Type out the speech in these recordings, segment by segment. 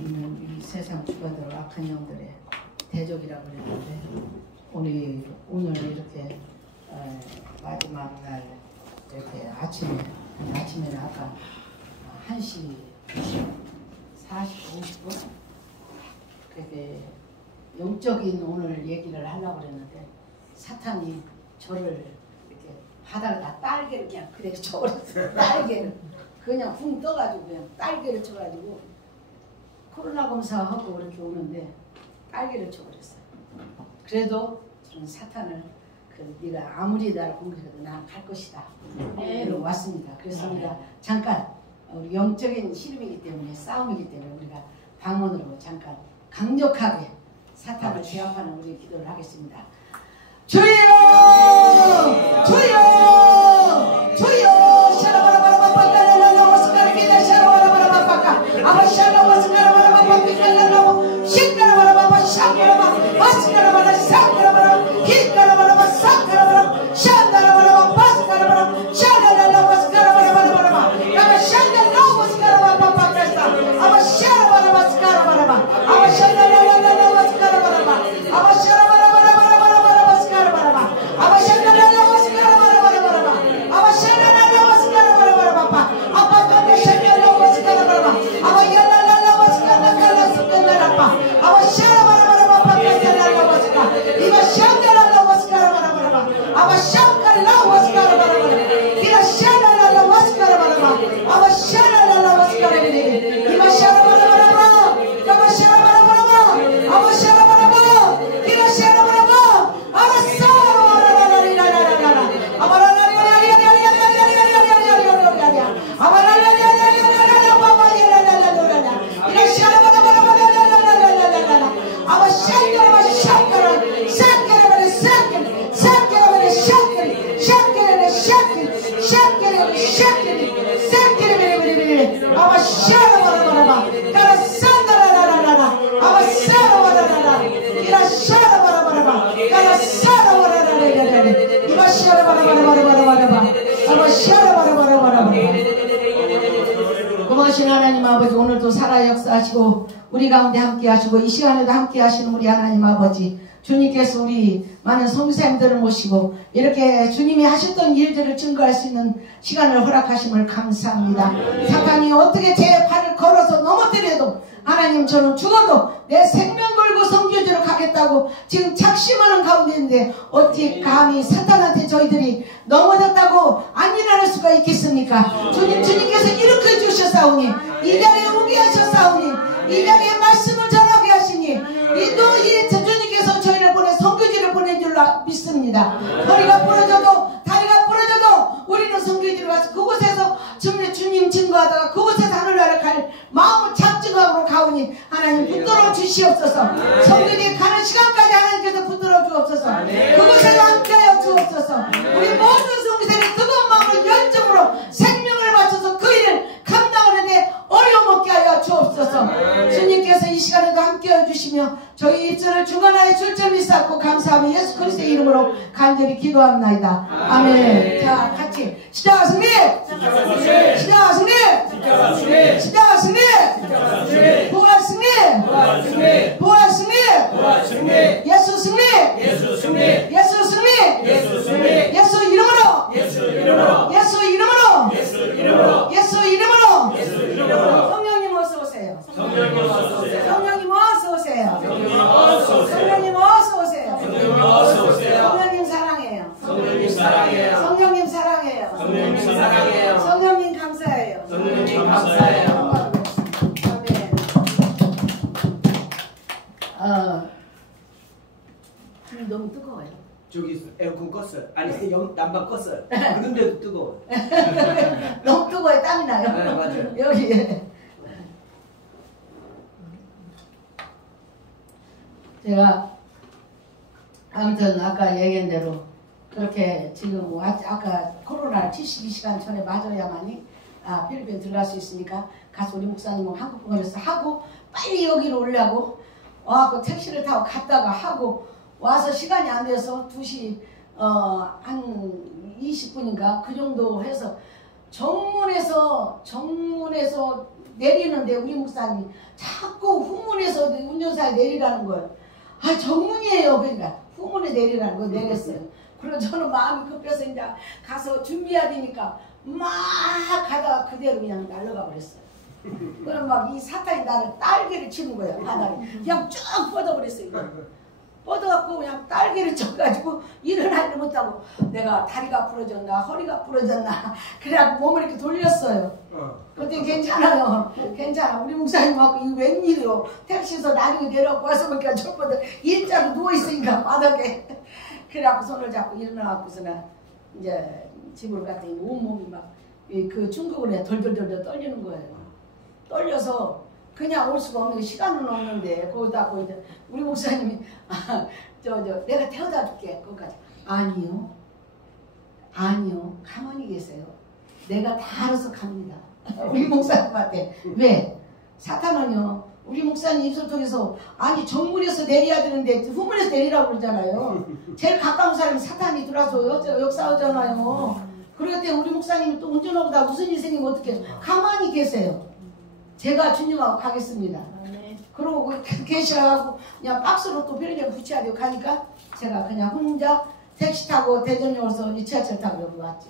이 세상 주관대로 악한 영들의 대적이라고 그랬는데 오늘 이렇게 마지막 날 이렇게 아침에는 아까 1시 45분 그렇게 영적인 오늘 얘기를 하려고 그랬는데 사탄이 저를 이렇게 바닥에다 딸개를 그냥 그대로 쳐버렸어요. 딸개를 그냥 붕 떠가지고 그냥 딸개를 쳐가지고 코로나 검사하고 이렇게 오는데 딸개를 쳐버렸어요. 그래도 저는 사탄을 네가 아무리 나를 공격해도 나는 갈 것이다. 이러고 왔습니다. 그래서 우리가 잠깐 우리 영적인 시름이기 때문에 싸움이기 때문에 우리가 방언으로 잠깐 강력하게 사탄을 제압하는 우리 기도를 하겠습니다. 주여! 주여! 주여! 샤라바라바라바바까라라라바스카라기다 샤라바라바라바바까 아바샤라바스카라바라바바비칼라라고 신카라바라바바 샤카라바 바스카라바라 샤카라바라 히카라바라바 샤카라바라 샤카라바라바 바스카라바라 샤라라라바스카라바라바라바라바 아바샤라라바스카라바바바카사 아바샤라바라바스카라바라바 아바샤라라라라바스카라바라바 고마우신 하나님 아버지, 오늘도 살아 역사하시고 우리 가운데 함께 하시고 이 시간에도 함께 하시는 우리 하나님 아버지, 주님께서 우리 많은 성도님들을 모시고 이렇게 주님이 하셨던 일들을 증거할 수 있는 시간을 허락하심을 감사합니다. 사탄이 어떻게 제 발을 걸어서 넘어뜨려도 하나님, 저는 죽어도 내 생명 걸고 선교지로 가겠다고 지금 작심하는 가운데인데 어떻게 감히 사탄한테 저희들이 넘어졌다고 안 일어날 수가 있겠습니까? 주님께서 일으켜 주셨사오니, 이 자리에 오게 하셨사오니, 이 자리에 말씀을 전하게 하시니, 이 주님께서 저희를 보내 선교지를 보낸 줄로 믿습니다. 허리가 부러져도 다리가 부러져도 우리는 선교지로 가서 그곳에서 주님 증거하다가 그곳에서 하늘나라를 갈 마음을 작정함으로 가오니 하나님 붙들어 주시옵소서. 선교지에 가는 시간까지 하나님께서 붙들어 주옵소서. 그곳에서 함께하여 주옵소서. 우리 모든 선교사들의 뜨거운 마음으로 열정으로 생명을 바쳐서 그 일을 감당하는데 어려움 없게 하여 주옵소서. 주님께서 이 시간에도 함께해 주시며 저희 입술을 주관하여 줄 줄 믿사옵고 감사하며 예수 그리스도의 이름으로 간절히 기도합나이다. 아멘. 자, 같이 시작하십니다. 시작하십니다. 시작하십니다. 보았습니다. 보았습니다. 예수 승리. 예수 승리. 예수 승리. 예수 승리. 예수 이름으로. 예수 이름으로. 예수 이름으로. 예수 이름으로. 예수 이름으로. 예수 이름으로. 성령님 어서 오세요. 성령님 어서 오세요. 성령님 어서 오세요. 성령님 어서 오세요. 성령님 어서 오세요. 성령님 어서 오세요. 성령님 사랑해요. 성령님 사랑해요. 성령님 사랑해요. 성령님 사랑해요. 성령님 감사해요. 성령님 감사해요. 아멘. 너무 뜨거워요. 저기 에어컨 껐어요. 아니 난방 껐어요. 그런데도 뜨거워. 너무 뜨거워요. 땀이 나요. 네, 맞아요. 여기 제가 아무튼 아까 얘기한 대로 그렇게 지금 아까 코로나 72시간 전에 맞아야만이 필리핀 들어갈 수 있으니까 가서 우리 목사님은 한국 보내서 하고 빨리 여기로 오려고 와서 택시를 타고 갔다가 하고 와서 시간이 안 돼서 2시 한 20분인가 그 정도 해서 정문에서 내리는데 우리 목사님 자꾸 후문에서 운전사에 내리라는 거예요. 아 정문이에요. 그러니까 후문에 내리라는 거 내렸어요. 그리고 저는 마음이 급해서 이제 가서 준비해야 되니까 막 가다가 그대로 그냥 날아가 버렸어요. 그럼 막 이 사탄이 나를 딸기를 치는 거예요. 바닥에 그냥 쭉 뻗어버렸어요. 뻗어갖고 그냥 딸기를 쳐가지고 일어나지 못하고 내가 다리가 부러졌나 허리가 부러졌나 그래갖고 몸을 이렇게 돌렸어요. 그때 괜찮아요. 괜찮아. 우리 목사님하고 이 웬일이요. 택시에서 나중에 내려갖고 와서 보니까 저보다 일자로 누워있으니까 바닥에 그래갖고 손을 잡고 일어나갖고서는 이제 집으로 갔더니 온몸이 막 그 중국으로 해 덜덜덜 떨리는 거예요. 떨려서 그냥 올 수가 없는 시간은 없는데 거기다 이제 우리 목사님이 내가 태워다 줄게 거기까지. 아니요 가만히 계세요. 내가 다 알아서 갑니다. 우리 목사님한테. 왜? 사탄은요 우리 목사님 입술 통해서 아니 정문에서 내려야 되는데 후문에서 내리라고 그러잖아요. 제일 가까운 사람이 사탄이 들어와서 역사하잖아요. 그럴 때 우리 목사님이 또 운전하고다 무슨 일 생기면 어떡해. 가만히 계세요. 제가 주님하고 가겠습니다. 그러고 계시라고 그냥 박스로 또 편의점 붙여야 되고 가니까 제가 그냥 혼자 택시 타고 대전역에서 지하철 타고 여기 왔죠.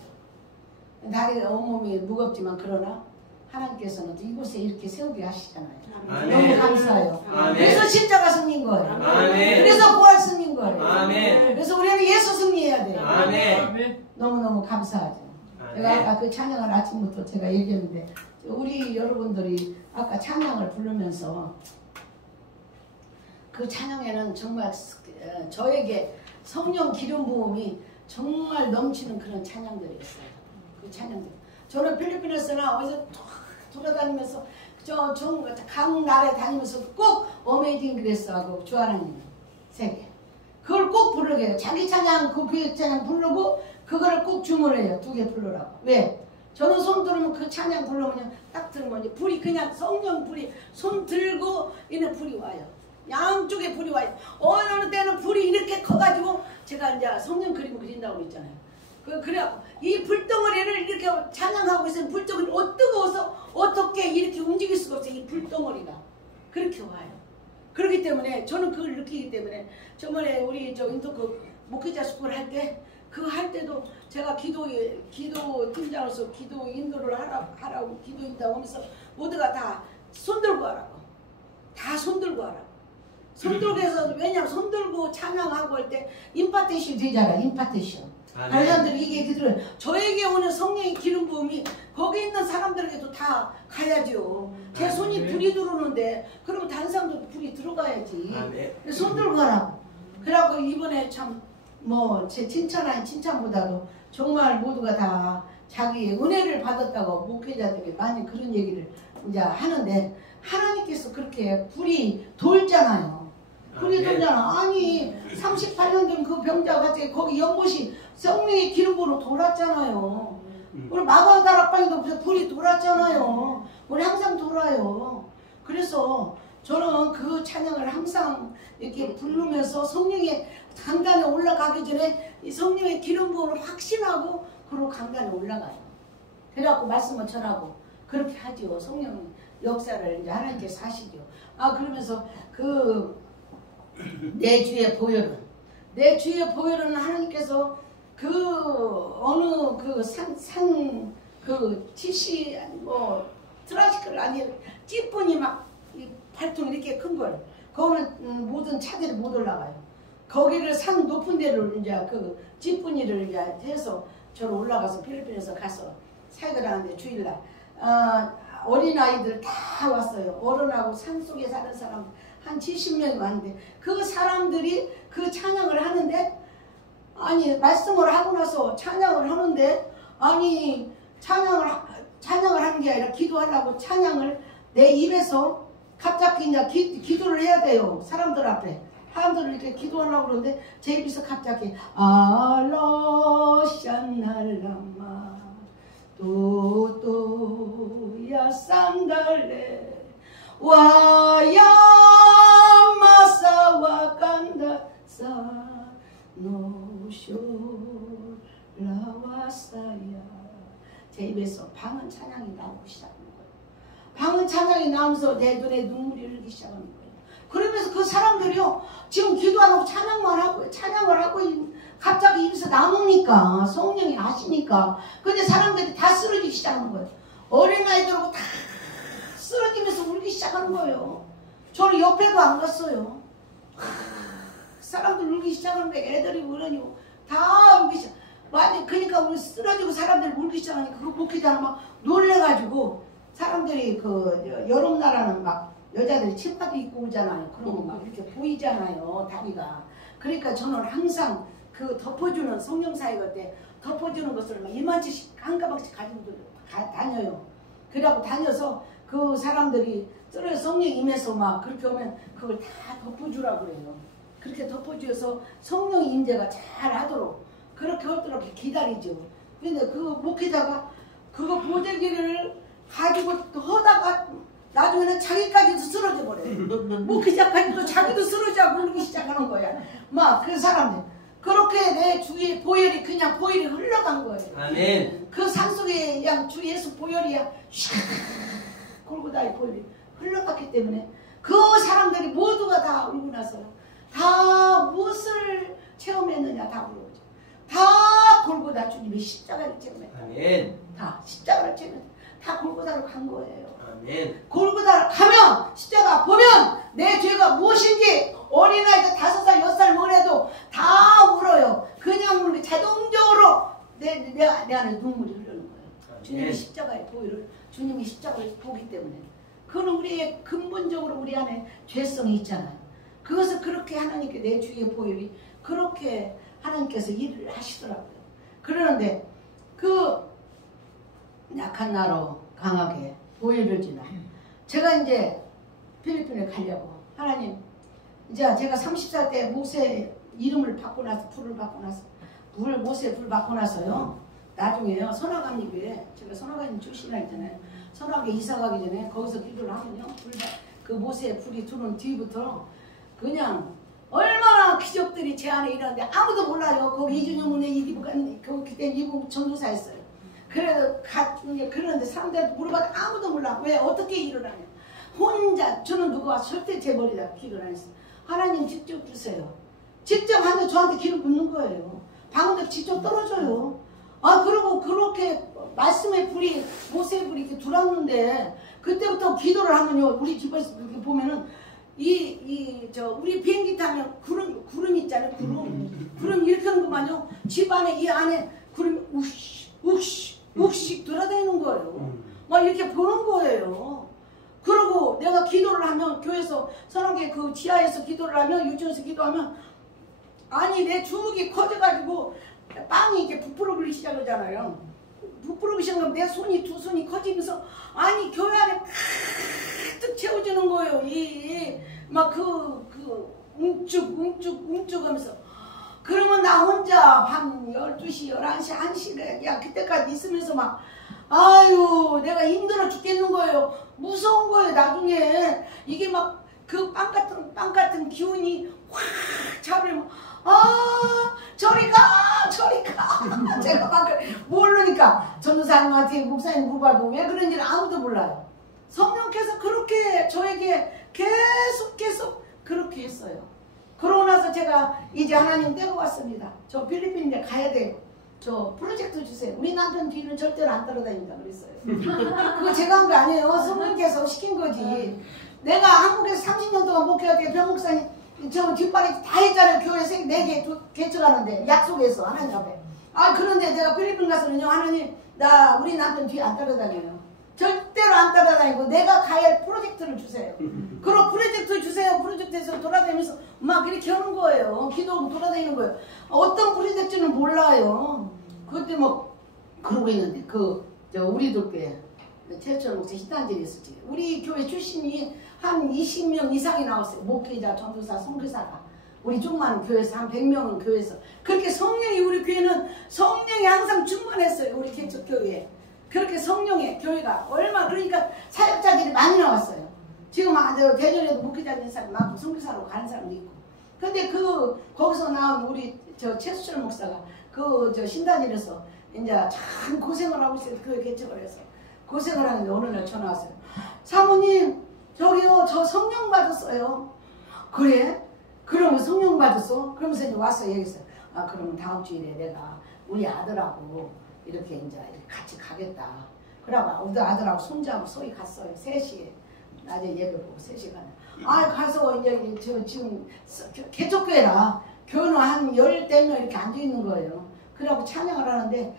다리가 온몸이 무겁지만 그러나 하나님께서는 이곳에 이렇게 세우게 하시잖아요. 아멘. 너무 감사해요. 아멘. 그래서 십자가 승리인 거예요. 아멘. 그래서 부활 승리인 거예요. 아멘. 그래서 우리는 예수 승리해야 돼요. 아멘. 너무너무 감사하죠. 아멘. 제가 아까 그 찬양을 아침부터 제가 얘기했는데 우리 여러분들이 아까 찬양을 부르면서 그 찬양에는 정말 저에게 성령 기름 부음이 정말 넘치는 그런 찬양들이었어요. 그 찬양들. 저는 필리핀에서나 어디서 돌아다니면서 각 나라에 다니면서 꼭 어메이징 그레스하고 주하나님 세계 그걸 꼭 부르게 해요. 자기 찬양 그 교회 찬양 부르고 그거를 꼭 주문해요. 2개 부르라고. 왜? 저는 손 들으면 그 찬양 부르면 딱 들으면 이제 불이 그냥 성령 불이 손 들고 있는 불이 와요. 양쪽에 불이 와요. 어느 때는 불이 이렇게 커가지고 제가 이제 성령 그림 그린다고 그랬잖아요. 그래갖고 이 불덩어리를 이렇게 찬양하고 있으면 불덩어리 뜨거워서 어떻게 이렇게 움직일 수가 없어요. 이 불덩어리가 그렇게 와요. 그렇기 때문에 저는 그걸 느끼기 때문에 저번에 우리 저 인터크 목회자 스쿨 할 때 그 할 때도 제가 기도 팀장으로서 기도 인도를 하라고 기도 인도하고 하면서 모두가 다 손들고 하라고 다 손들고 하라고 손들고 해서 왜냐면 손들고 찬양하고 할 때 임파테이션 되잖아. 임파테이션 다른 사람들이 이게 그들은 저에게 오는 성령의 기름 부음이 거기 있는 사람들에게도 다 가야죠. 제 손이 불이 들어오는데 그러면 다른 사람도 불이 들어가야지. 손 들고 가라고. 그래갖고 이번에 참 뭐 제 칭찬 아닌 칭찬보다도 정말 모두가 다 자기의 은혜를 받았다고 목회자들이 많이 그런 얘기를 이제 하는데 하나님께서 그렇게 불이 돌잖아요. 불이 돌잖아. 아니 38년 전 그 병자가 갑자기 거기 연못이 성령의 기름으로 돌았잖아요. 우리 마바다락방에도 불이 돌았잖아요. 우리 항상 돌아요. 그래서 저는 그 찬양을 항상 이렇게 부르면서 성령의 강단에 올라가기 전에 이 성령의 기름 부음을 확신하고 그리고 강단에 올라가요. 그래갖고 말씀을 전하고 그렇게 하죠. 성령 역사를 이제 하나님께서 하시죠. 그러면서 그 내 주의 보혈은 하나님께서 그 어느 그 산 그 TC 뭐 트라시클 아니 찌뿌니 막 이 발통 이렇게 큰 걸 거기는 모든 차들이 못 올라가요. 거기를 산 높은 데를 이제 그 찌뿌니를 이제 해서 저로 올라가서 필리핀에서 가서 사역을 하는데 주일날 어린아이들 다 왔어요. 어른하고 산속에 사는 사람 한 70명이 왔는데 그 사람들이 그 찬양을 하는데 아니 말씀을 하고 나서 찬양을 하는데 아니 찬양을 하는 게 아니라 기도하려고 찬양을 내 입에서 갑자기 이제 기도를 해야 돼요. 사람들 앞에 사람들을 이렇게 기도하려고 그러는데 제 입에서 갑자기 알로샨날라마 또또야 산달레 와야 마사와 간다사 노쇼라와사야 제 입에서 방언 찬양이 나오기 시작한 거예요. 방언 찬양이 나오면서 내 눈에 눈물이 흐르기 시작하는 거예요. 그러면서 그 사람들이요 지금 기도 안 하고 찬양만 하고 찬양을 하고 갑자기 입에서 나오니까 성령이 하시니까 근데 사람들이 다 쓰러지기 시작하는 거예요. 어린아이들하고 다 쓰러지면서 울기 시작하는 거예요. 저는 옆에도 안 갔어요. 사람들 울기 시작하는 거예요. 애들이 울으니 다 울기 시작. 완전 그러니까 우리 쓰러지고 사람들이 울기 시작하니까 그 목회자는 막 놀래가지고 사람들이 그 여름 나라는 막 여자들이 치마도 입고 오잖아요. 그러고 막 이렇게 보이잖아요. 다리가. 그러니까 저는 항상 그 덮어주는 성령사역 때 덮어주는 것을 막 이만치씩 한 가방씩 가지고 다녀요. 그러고 다녀서 그 사람들이 쓰러져 성령 임해서 막 그렇게 오면 그걸 다 덮어주라고 그래요. 그렇게 덮어주어서 성령 임재가 잘 하도록 그렇게 하도록 기다리죠. 근데 그 목회자가 그거 보재기를 가지고 하다가 나중에는 자기까지도 쓰러져 버려요. 목회자까지도 자기도 쓰러져 부르기 시작하는 거야. 막 그 사람들. 그렇게 내 주의 보혈이 그냥 보혈이 흘러간 거예요. 아멘. 그 산속에 그냥 주 예수 보혈이야 샥 골고다의 보혈이 흘러갔기 때문에 그 사람들이 모두가 다 울고 나서요. 다 무엇을 체험했느냐 다 물어보죠. 다 골고다 주님이 십자가를 체험했다. 아멘. 다 십자가를 체험했다. 다 골고다로 간 거예요. 아멘. 골고다를 가면 십자가 보면 내 죄가 무엇인지 어린아이들 5살 6살 먹어도 다 울어요. 그냥 우리 자동적으로 내 안에 눈물이 흐르는 거예요. 주님이 십자가의 보혈을 주님이 십자가를 보기 때문에 그건 우리의 근본적으로 우리 안에 죄성이 있잖아요. 그것을 그렇게 하나님께 내 주의 보혈이 그렇게 하나님께서 일을 하시더라고요. 그러는데 그 약한 나로 강하게 보혈을 지나 제가 이제 필리핀에 가려고 하나님 이제 제가 30살 때 모세 이름을 받고 나서 불을 받고 나서 모세 불 받고 나서요 나중에요 선악암 교회 제가 선악암 출신이라 했잖아요. 선악에 이사 가기 전에 거기서 기도를 하면요 그 모세의 불이 들어온 뒤부터 그냥 얼마나 기적들이 제 안에 일어났는데 아무도 몰라요. 거기 이준영문에 그때 이북 전도사였어요. 그러는데 사람들한테 물어봐도 아무도 몰라. 왜 어떻게 일어나냐. 혼자 저는 누구와 절대 제 머리다 기도를 안 했어요. 하나님 직접 주세요. 직접 하면 저한테 기름 붓는 거예요. 방언도 직접 떨어져요. 아 그리고 그렇게 말씀의 불이 모세의 불이 이렇게 들어왔는데 그때부터 기도를 하면요 우리 집에서 이렇게 보면은 우리 비행기 타면 구름 있잖아요. 구름 이렇게 하는 것만요. 집 안에 이 안에 구름이 욱씩 돌아다니는 거예요. 막 이렇게 보는 거예요. 그리고 내가 기도를 하면 교회에서 선하게 그 지하에서 기도를 하면 유치원에서 기도하면 아니 내 주먹이 커져가지고 빵이 이렇게 부풀어 불기 시작하잖아요. 부풀어 시작하면 내 손이 두 손이 커지면서 아니 교회 안에 가득 채워지는 거예요. 막 웅쭉 하면서 그러면 나 혼자 밤 12시 11시 1시가 야 그때까지 있으면서 막 아유 내가 힘들어 죽겠는 거예요. 무서운 거예요. 나중에 이게 막 그 빵 같은 기운이 확 잡으면 저리 가 제가 막 모르니까 전도사님한테 목사님 물어봐도 왜 그런지는 아무도 몰라요. 성령께서 그렇게 저에게 계속 그렇게 했어요. 그러고 나서 제가 이제 하나님 떼고 왔습니다. 저 필리핀에 가야 돼요. 저 프로젝트 주세요. 우리 남편 뒤는 절대로 안 따라다닌다 그랬어요. 그거 제가 한 거 아니에요. 성령께서 시킨 거지. 내가 한국에서 30년 동안 목회할 때 병목사님 저 뒷발에 다 했잖아요. 교회에서 4개 개척하는데 약속해서 하나님 앞에. 그런데 내가 필리핀 가서는요 하나님 나 우리 남편 뒤에 안 따라다녀요. 절대로 안 따라다니고 내가 가야 할 프로젝트를 주세요. 그럼 프로젝트 주세요. 프로젝트에서 돌아다니면서 막 이렇게 하는 거예요. 기도하고 돌아다니는 거예요. 어떤 프로젝트는 몰라요. 그때 뭐 그러고 있는데 우리 교회 최철 목사 희단질이 있었지. 우리 교회 출신이 한 20명 이상이 나왔어요. 목회자, 전도사, 선교사가. 우리 조그만 교회에서 한 100명은 교회에서. 그렇게 성령이 우리 교회는 성령이 항상 충만했어요. 우리 개척교회에. 그렇게 성령의 교회가 얼마 그러니까 사역자들이 많이 나왔어요. 지금 대전에도 목회자 있는 사람 많고 선교사로 가는 사람도 있고. 근데 거기서 나온 우리 최수철 목사가 신단일에서 이제 참 고생을 하고 있어요. 교회 개척을 해서. 고생을 하는데 어느 날 전화 왔어요. 사모님 저기요 저 성령 받았어요. 그래? 그러면 성령 받았어? 그러면서 이제 와서 얘기했어요. 아 그러면 다음 주일에 내가 우리 아들하고 이렇게 이제 같이 가겠다. 그러고 우리 아들하고 손잡고 소위 갔어요. 3시에 낮에 예배 보고 3시에 가네. 아 가서 이제 저 지금 개척교회라 교회는 한 10대명 이렇게 앉아있는 거예요. 그러고 찬양을 하는데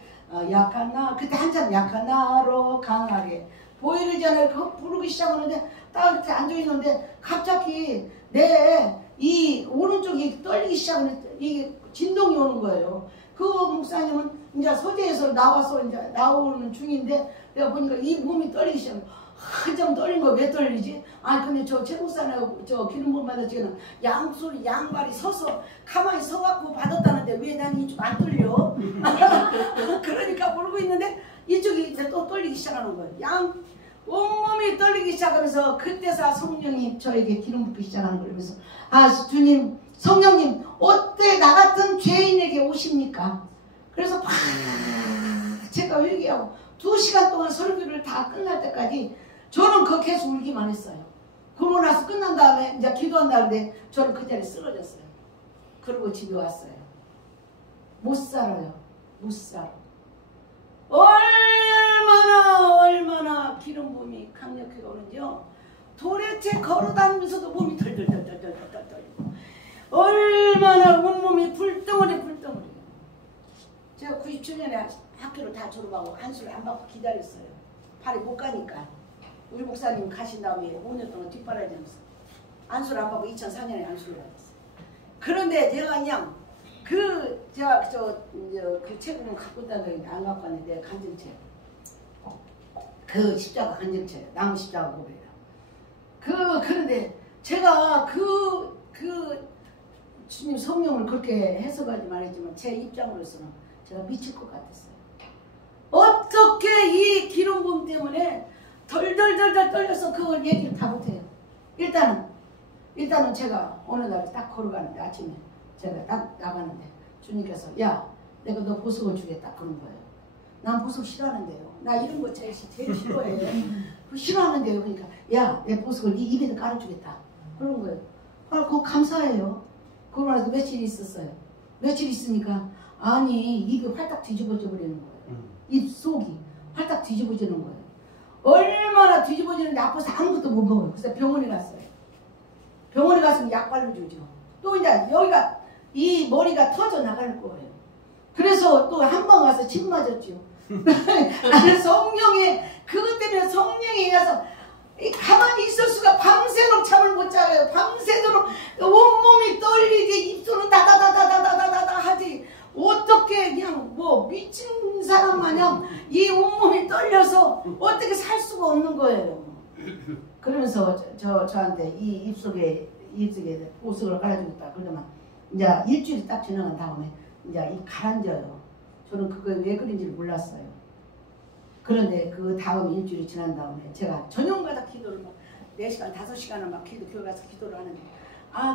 약한 나 그때 한참 약한 나로 강하게 보이기 전에 그 부르기 시작하는데 딱 이렇게 앉아있는데 갑자기 내 이 오른쪽이 떨리기 시작하는데 이게 진동이 오는 거예요. 그 목사님은 이제 서재에서 나와서 이제 나오는 중인데 내가 보니까 이 몸이 떨리기 시작해. 한참 떨린 거 왜 떨리지? 아니 근데 저 최목사님 저 기름 받아 지금 양손이 양발이 서서 가만히 서갖고 받았다는데 왜 난 이쪽 안 떨려? 그러니까 모르고 있는데 이쪽이 이제 또 떨리기 시작하는 거예요. 양 온몸이 떨리기 시작하면서 그때서 성령이 저에게 기름 붓기 시작하는 거예요. 그래서 아 주님 성령님 어때 나 같은 죄인에게 오십니까? 그래서 막 제가 회개하고 2시간 동안 설교를 다 끝날 때까지 저는 그 계속 울기만 했어요. 그러고 나서 끝난 다음에 이제 기도한다는데 저는 그 자리에 쓰러졌어요. 그리고 집에 왔어요. 못 살아요. 못 살아. 얼마나 기름 부음이 강력하게 오는지요. 도대체 걸어다니면서도 몸이 덜덜덜덜덜덜 얼마나 온몸이 불덩어리 제가 97년에 학교를 다 졸업하고 안수를 안 받고 기다렸어요. 팔이 못 가니까 우리 목사님 가신 다음에 5년 동안 뒷바라지면서 안수를 안 받고 2004년에 안수를 받았어요. 그런데 제가 그냥 그 책은 갖고 있다는데 안 갖고 왔는데 간증책 그 십자가 간증책 나무 십자가 고백이라 그런데 제가 그 주님 성령을 그렇게 해석하지 말했지만 제 입장으로서는 제가 미칠 것 같았어요. 어떻게 이 기름 부음 때문에 덜덜덜덜 떨려서 그걸 얘기를 다 못해요. 일단은 제가 어느 날 딱 걸어가는데 아침에 제가 딱 나가는데 주님께서 야 내가 너 보석을 주겠다 그런 거예요. 난 보석 싫어하는데요. 나 이런 거 제일 싫어해요. 싫어하는데요. 그러니까 야 내 보석을 네 입에다 깔아주겠다 그런 거예요. 아 그거 감사해요. 그러고 나서 며칠 있었어요. 며칠 있으니까 아니 입이 활딱 뒤집어져 버리는 거예요. 입 속이 활딱 뒤집어지는 거예요. 얼마나 뒤집어지는데 아파서 아무것도 못 먹어요. 그래서 병원에 갔어요. 병원에 가서 약 발라주죠. 또 이제 여기가 이 머리가 터져 나갈 거예요. 그래서 또 한 번 가서 침 맞았죠. 나는 성령에 그것 때문에 성령에 의해서 가만히 있을 수가 밤새도록 잠을 못 자요. 밤새도록 온몸이 떨리게 입술은 다다다다다다다다 하지. 어떻게 그냥 뭐 미친 사람 마냥 이 온몸이 떨려서 어떻게 살 수가 없는 거예요. 그러면서 저한테 이 입속에 보석을 깔아주겠다. 그러면 이제 일주일이 딱 지나간 다음에 이제 이 가라앉아요. 저는 그거 왜 그런지를 몰랐어요. 그런데 그 다음 일주일이 지난 다음에 제가 저녁마다 기도를 막 4시간, 5시간을 막 교회 가서 기도를 하는데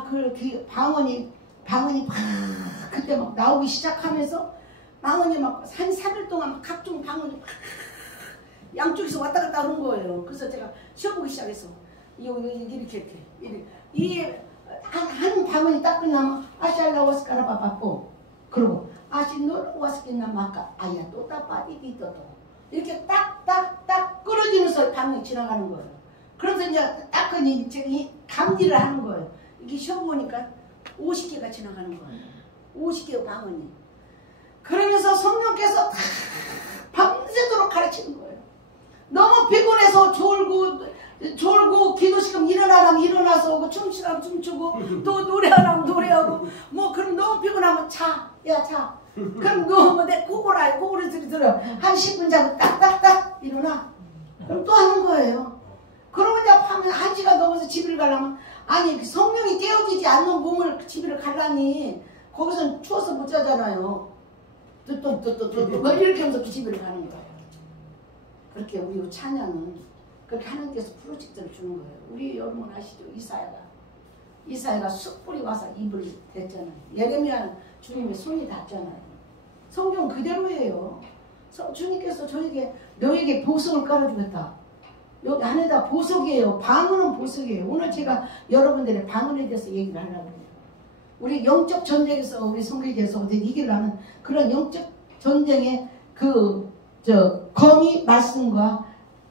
그 방언이 막 그때 막 나오기 시작하면서 방언이 막 한 3일 동안 막 각종 방언이 막 양쪽에서 왔다 갔다 하는 거예요. 그래서 제가 쉬어보기 시작했어. 이렇게 한 방언이 딱 끝나면 아샬라워스카라 바빠고 그러고 아시노르와스키나 마카 아야 또다 빠디디도도 이렇게 딱딱딱 끌어지면서 방언이 지나가는 거예요. 그래서 이제 딱 이 감지를 하는 거예요. 이게 쉬어보니까 50개가 지나가는 거예요. 50개의 방언이. 그러면서 성령께서 밤새도록 가르치는 거예요. 너무 피곤해서 졸고 기도 시간 일어나라면 일어나서 오고 춤추라면 춤추고 또 노래하라면 노래하고 뭐 그럼 너무 피곤하면 자. 그럼 너 내 꼬골 소리 들어. 한 10분 자고 딱딱딱 일어나. 그럼 또 하는 거예요. 그러면 이제 밤에 1시가 넘어서 집을 가려면 아니 성령이 깨어지지 않는 몸을 집을 가려니 거기서는 추워서 못 자잖아요. 또 이렇게 하면서 집을 가는 거예요. 그렇게 우리 찬양은 그렇게 하나님께서 프로젝트를 주는 거예요. 우리 여러분 아시죠? 이사야가 숯불이 와서 입을 댔잖아요. 예레미야는 주님의 손이 닿잖아요. 성경 그대로예요. 주님께서 너에게 보석을 깔아주겠다. 여기 안에다 보석이에요. 방언은 보석이에요. 오늘 제가 여러분들의 방언에 대해서 얘기를 하려고 해요. 우리 영적 전쟁에서 우리 성경에서 이기려는 그런 영적 전쟁의 검이 말씀과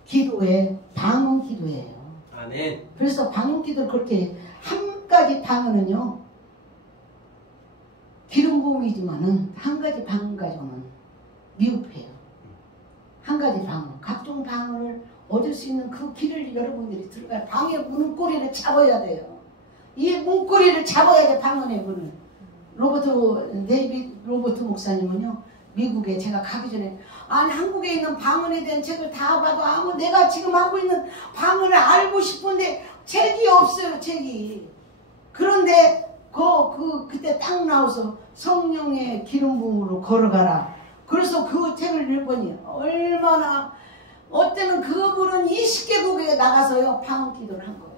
기도의 방언 기도예요. 아멘. 그래서 방언 기도를 그렇게 한 가지 방언은요. 기름 부음이지만은 한 가지 방언 가지고는 미흡해요. 한 가지 방언, 각종 방언을 얻을 수 있는 그 길을 여러분들이 들어가야 방의 문고리를 잡아야 돼요. 이 문고리를 잡아야 돼. 방언의 문을. 데이비드 로버트 목사님은요. 미국에 제가 가기 전에 아니 한국에 있는 방언에 대한 책을 다 봐도 내가 지금 하고 있는 방언을 알고 싶은데 책이 없어요. 책이. 그런데 그때 딱 나와서 성령의 기름 부음으로 걸어가라. 그래서 그 책을 읽으니 얼마나 어때는 그분은 20개국에 나가서요 방언 기도를 한 거예요.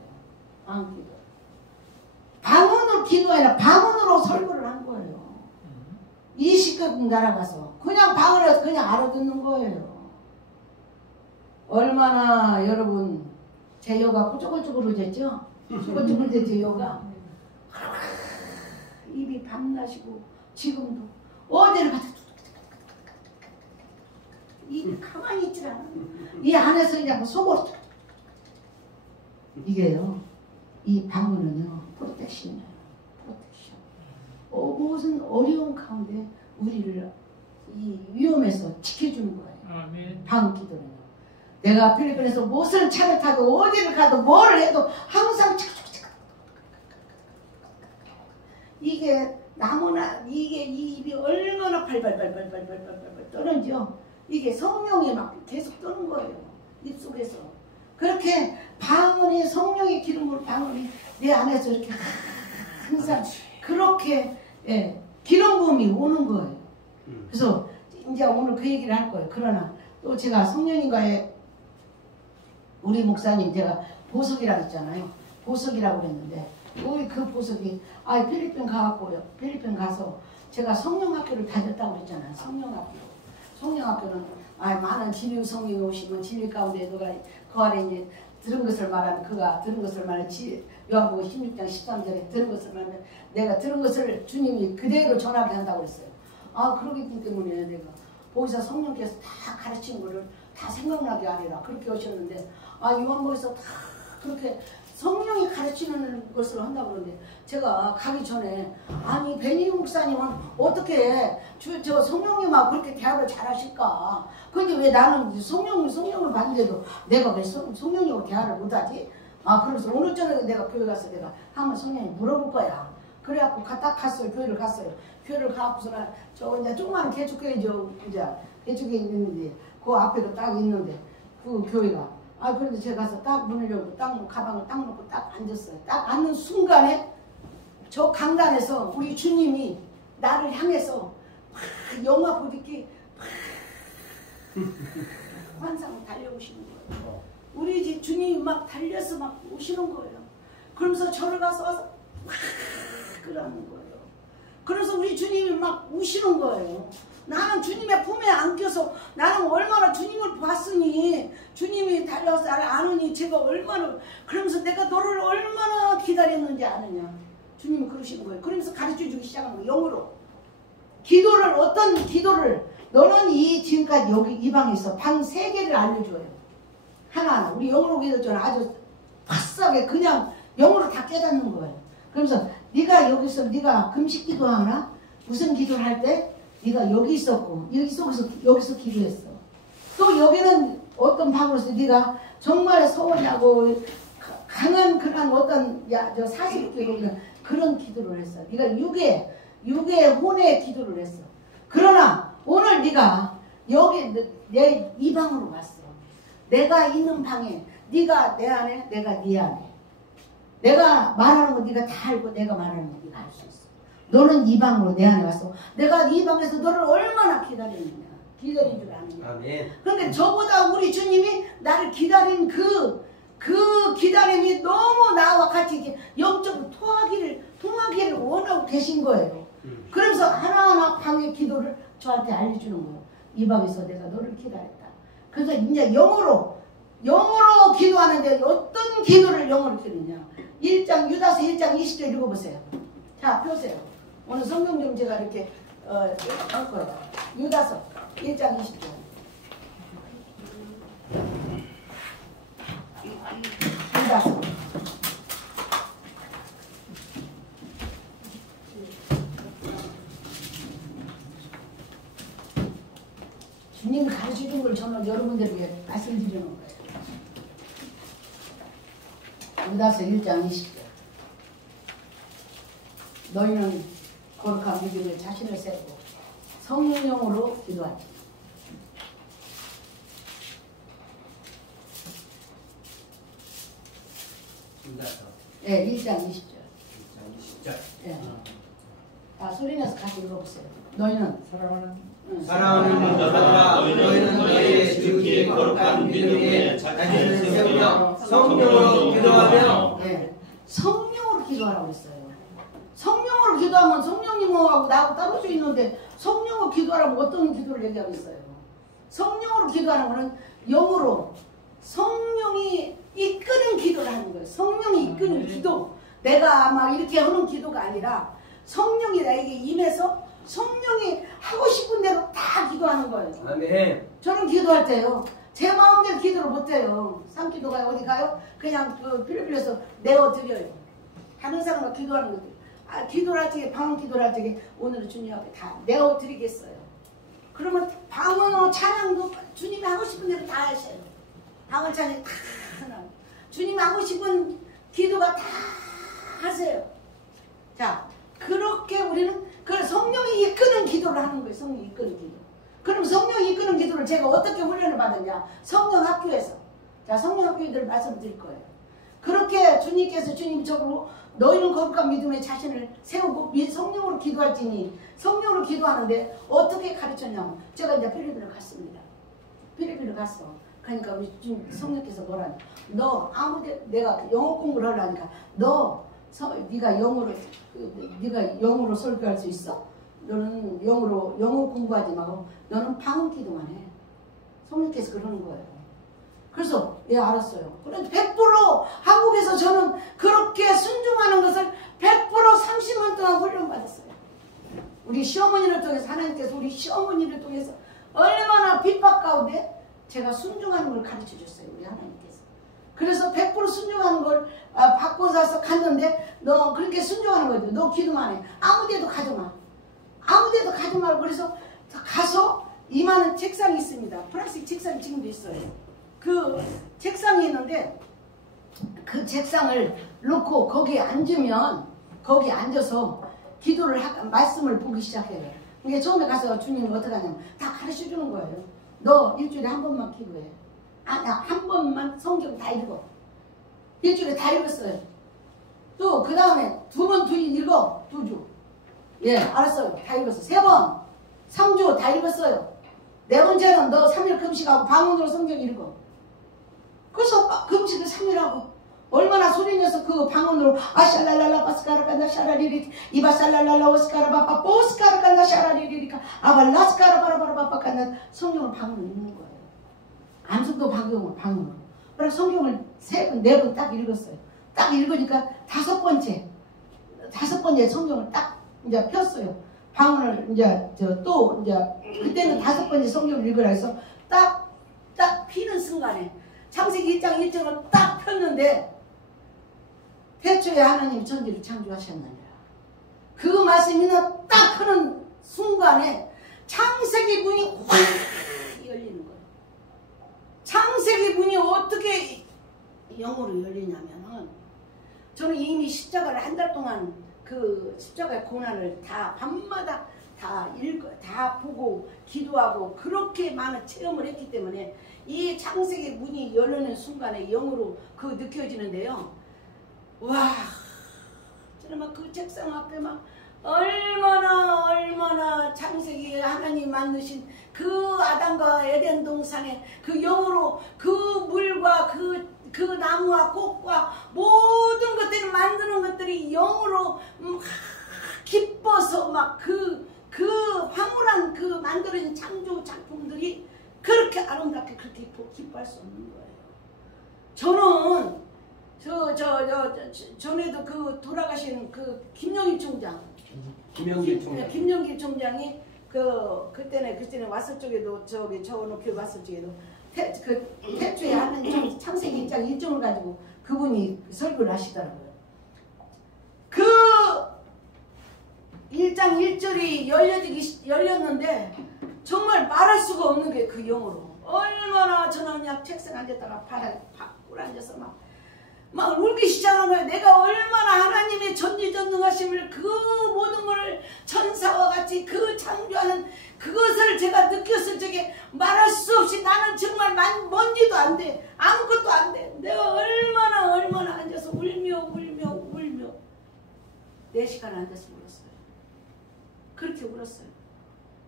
방언 기도. 방언으로 기도하냐 방언으로 설교를 한 거예요. 20개국 날아가서 그냥 방언을 그냥 알아듣는 거예요. 얼마나 여러분 제 혀가 쪼글쪼글해졌죠? 쪼글쪼글해졌죠 혀가. 입이 밤나시고 지금도 어디를 가서 입이 가만히 있질 않아. 이 안에서 그냥 속으로 이게요. 이 방언은요 프로텍션이에요. 프로텍션. 무슨 어려운 가운데 우리를 이 위험에서 지켜주는 거예요. 아멘. 방언 기도는요. 내가 필리핀에서 무슨 차를 타도 어디를 가도 뭘 해도 항상 이게 나무나 이게 이 입이 얼마나 발발발발발발발발 떠는지요. 이게 성령이 막 계속 떠는 거예요. 입속에서. 그렇게 방언이 성령의 기름으로 방언이 내 안에서 이렇게 항상 그렇게 기름 부음이 오는 거예요. 그래서 이제 오늘 그 얘기를 할 거예요. 그러나 또 제가 성령님과의 우리 목사님 제가 보석이라고 했잖아요. 보석이라고 그랬는데 우리 그 보석이 필리핀 가갖고요. 필리핀 가서 제가 성령학교를 다녔다고 그랬잖아요. 성령학교. 성령학교는 많은 진리 성령이 오시면 진리 가운데 누가 그 안에 이제 들은 것을 말하는 그가 들은 것을 말하는 요한복음 16장 13절에 들은 것을 말하면 내가 들은 것을 주님이 그대로 전하게 한다고 그랬어요. 그러기 때문에 내가 거기서 성령께서 다 가르친 거를 다 생각나게 하리라 그렇게 오셨는데 요한복음에서 다 그렇게 성령이 가르치는 것을 한다고 그러는데 제가 가기 전에 베니 목사님은 어떻게 저 성령님하고 그렇게 대화를 잘하실까? 근데 왜 나는 성령을 봤는데도 내가 왜 성령님하고 대화를 못하지? 그래서 오늘 저녁에 내가 교회 가서 내가 한번 성령님 물어볼 거야. 그래갖고 딱 갔어요. 교회를 갔어요. 교회를 가고서는 저 이제 조그마한 개척교회 개척교회 있는데 그 앞에도 딱 있는데 그 교회가 그런데 제가 가서 딱 문을 열고 딱 가방을 딱 놓고 딱 앉았어요. 딱 앉는 순간에 저 강단에서 우리 주님이 나를 향해서 막 영화 보듯이 환상을 달려오시는 거예요. 우리 주님이 막 달려서 막 오시는 거예요. 그러면서 저를 가서 와서 막 그러는 거예요. 그래서 우리 주님이 막 우시는 거예요. 나는 주님의 품에 안겨서 나는 얼마나 주님을 봤으니 주님이 달려와서 나를 아느니 제가 얼마나 그러면서 내가 너를 얼마나 기다렸는지 아느냐. 주님이 그러시는 거예요. 그러면서 가르쳐주기 시작한 거예요. 영어로. 기도를 어떤 기도를 너는 지금까지 여기 이 방에서 방 3개를 알려줘요. 하나하나. 우리 영어로 기도처럼 아주 바싹하게 그냥 영어로 다 깨닫는 거예요. 그러면서 네가 네가 금식 기도하나 무슨 기도를 할 때 네가 여기 있었고 여기서 기도했어. 또 여기는 어떤 방으로서 네가 정말 서운하고 강한 그런 어떤 사실 그런 기도를 했어. 네가 육의 혼의 기도를 했어. 그러나 오늘 네가 여기 내 이 방으로 왔어. 내가 있는 방에 네가 내 안에 내가 네 안에 내가 말하는 거 네가 다 알고 내가 말하는 거 네가 알 수 있어. 너는 이 방으로 내 안에 왔어. 내가 이 방에서 너를 얼마나 기다렸느냐. 기다린 줄 아느냐. 아멘. 그런데 저보다 우리 주님이 나를 기다린 그 기다림이 너무 나와 같이 이렇게 영적으로 통하기를 원하고 계신 거예요. 그러면서 하나하나 방의 기도를 저한테 알려주는 거예요. 이 밤에서 내가 너를 기다렸다. 그래서 이제 영으로 기도하는데 어떤 기도를 영으로 기도냐. 유다서 1장 20절 읽어보세요. 자, 펴세요. 오늘 성경 좀 제가 이렇게 할 거예요. 유다서 1장 20절. 유다서. 주님이 가르쳐준 걸 저는 여러분들에게 말씀드리는 거예요. 유다서 1장 20절. 너희는 거룩한 믿음에 자신을 세우고 성령으로 기도하지. 유다서. 네, 1장 20절. 1장 20절. 네. 자, 소리 내서 같이 읽어보세요. 너희는 사랑하는 자들아, 너희는 너희의 지극히 거룩한 믿음에 자신을 세우며 성령으로 기도하며. 네, 성령으로 기도하라고 했어요. 성령으로 기도하면 성령님하고 나하고 떨어져 있는데 성령으로 기도하라면 어떤 기도를 얘기하고 있어요? 성령으로 기도하는 거는 영으로 성령이 이끄는 기도를 하는 거예요. 성령이 이끄는 기도. 내가 막 이렇게 하는 기도가 아니라 성령이 나에게 임해서 성령이 하고 싶은 대로 다 기도하는 거예요. 아멘. 저는 기도할 때요, 제 마음대로 기도를 못해요. 산기도가요, 어디 가요? 그냥 필리핀에서 내어드려요. 다른 사람과 기도하는 것들. 기도를 할 적에, 방언 기도를 할 적에 오늘은 주님 앞에 다 내어드리겠어요. 그러면 방언으로 찬양도 주님이 하고 싶은 대로 다 하셔요. 방언 찬양 다 하나. 주님이 하고 싶은 기도가 다 하세요. 자, 그렇게 우리는 그 성령이 이끄는 기도를 하는 거예요. 성령이 이끄는 기도. 그럼 성령이 이끄는 기도를 제가 어떻게 훈련을 받았냐? 성령 학교에서. 자, 성령 학교들 말씀드릴 거예요. 그렇게 주님께서 주님적으로 너희는 거룩한 믿음에 자신을 세우고 성령으로 기도할지니, 성령으로 기도하는데 어떻게 가르쳤냐면, 제가 이제 필리핀을 갔습니다. 필리핀을 갔어. 그러니까 우리 성령께서 뭐라냐? 너 아무데 내가 영어 공부를 하려니까 네가 영어로 설교할 수 있어? 너는 영어 공부하지 말고 너는 방언 기도만 해. 성령께서 그러는 거예요. 그래서 예, 알았어요. 그런데 100% 한국에서 저는 그렇게 순종하는 것을 100% 30년 동안 훈련받았어요. 우리 시어머니를 통해서 하나님께서 우리 시어머니를 통해서 얼마나 핍박 가운데 제가 순종하는 걸 가르쳐 줬어요. 우리 하나님께서. 그래서 100% 순종하는 걸 받고 사서 갔는데, 너 그렇게 순종하는 거죠. 너 기도만 해. 아무 데도 가지 마. 아무 데도 가지 말고. 그래서 가서 이만한 책상이 있습니다. 플라스틱 책상이 지금도 있어요. 그 책상이 있는데 그 책상을 놓고 거기에 앉으면, 거기에 앉아서 기도를 말씀을 보기 시작해요. 그러니까 처음에 가서 주님은 어떻게 하냐면 다 가르쳐 주는 거예요. 너 일주일에 한 번만 기도해. 한 번만 성경 다 읽어. 일주일에 다 읽었어요. 또 그 다음에 두 읽어. 2주. 예, 알았어요. 다 읽었어. 3번, 3주 다 읽었어요. 4번째는 너 3일 금식하고 방언으로 성경 읽어. 그래서 금식을 3일하고 얼마나 소리내서 그 방언으로 아샬랄랄라 바스카라간다 샤라리리 이바살랄랄라 오스카라바빠 보스카라간다 샤라리리리카 아발라스카라바라바라바빠간다. 성경을 방언으로 읽는 거예요. 암송도 방언으로. 그래서 성경을 3번, 4번 딱 읽었어요. 딱 읽으니까 다섯 번째 성경을 딱 이제 폈어요. 방언을 이제 그때는 5번째 성경을 읽으라 해서 딱 피는 순간에 창세기 1장 1절을 딱 폈는데, 태초에 하나님 천지를 창조하셨느니라. 그 말씀이 딱 하는 순간에 창세기 문이 확 열리는 거예요. 창세기 문이 어떻게 영어로 열리냐면은, 저는 이미 십자가를 한 달 동안 그 십자가의 고난을 다 밤마다 다 보고 기도하고 그렇게 많은 체험을 했기 때문에 이 창세기 문이 열리는 순간에 영으로 그 느껴지는데요. 와, 저는 막 그 책상 앞에 막 얼마나 창세기에 하나님 만드신 그 아담과 에덴 동산에 그 영으로 그 물과 그 나무와 꽃과 모든 것들을 만드는 것들이 영으로 기뻐서 막 그 황홀한 그 만들어진 창조 작품 기뻐할 수 없는 거예요. 저는 전에도 그 돌아가신 그 김영일 총장, 김영길 총장이 그때는 왔을 적에도 저는 교회 왔을 적에도 태초에 하는 창세기 1장 1절을 가지고 그분이 설교를 하시더라고요. 그 1장 1절이 열렸는데 정말 말할 수가 없는 게 그 영어로 얼마나 저는 그냥 책상 앉았다가 바닥에 꿇 앉아서 막 울기 시작한 거예요. 내가 얼마나 하나님의 전지전능하심을 그 모든 걸 천사와 같이 그 창조하는 그것을 제가 느꼈을 적에 말할 수 없이 나는 정말 먼지도 안 돼. 아무것도 안 돼. 내가 얼마나 앉아서 울며 4시간 앉아서 울었어요. 그렇게 울었어요.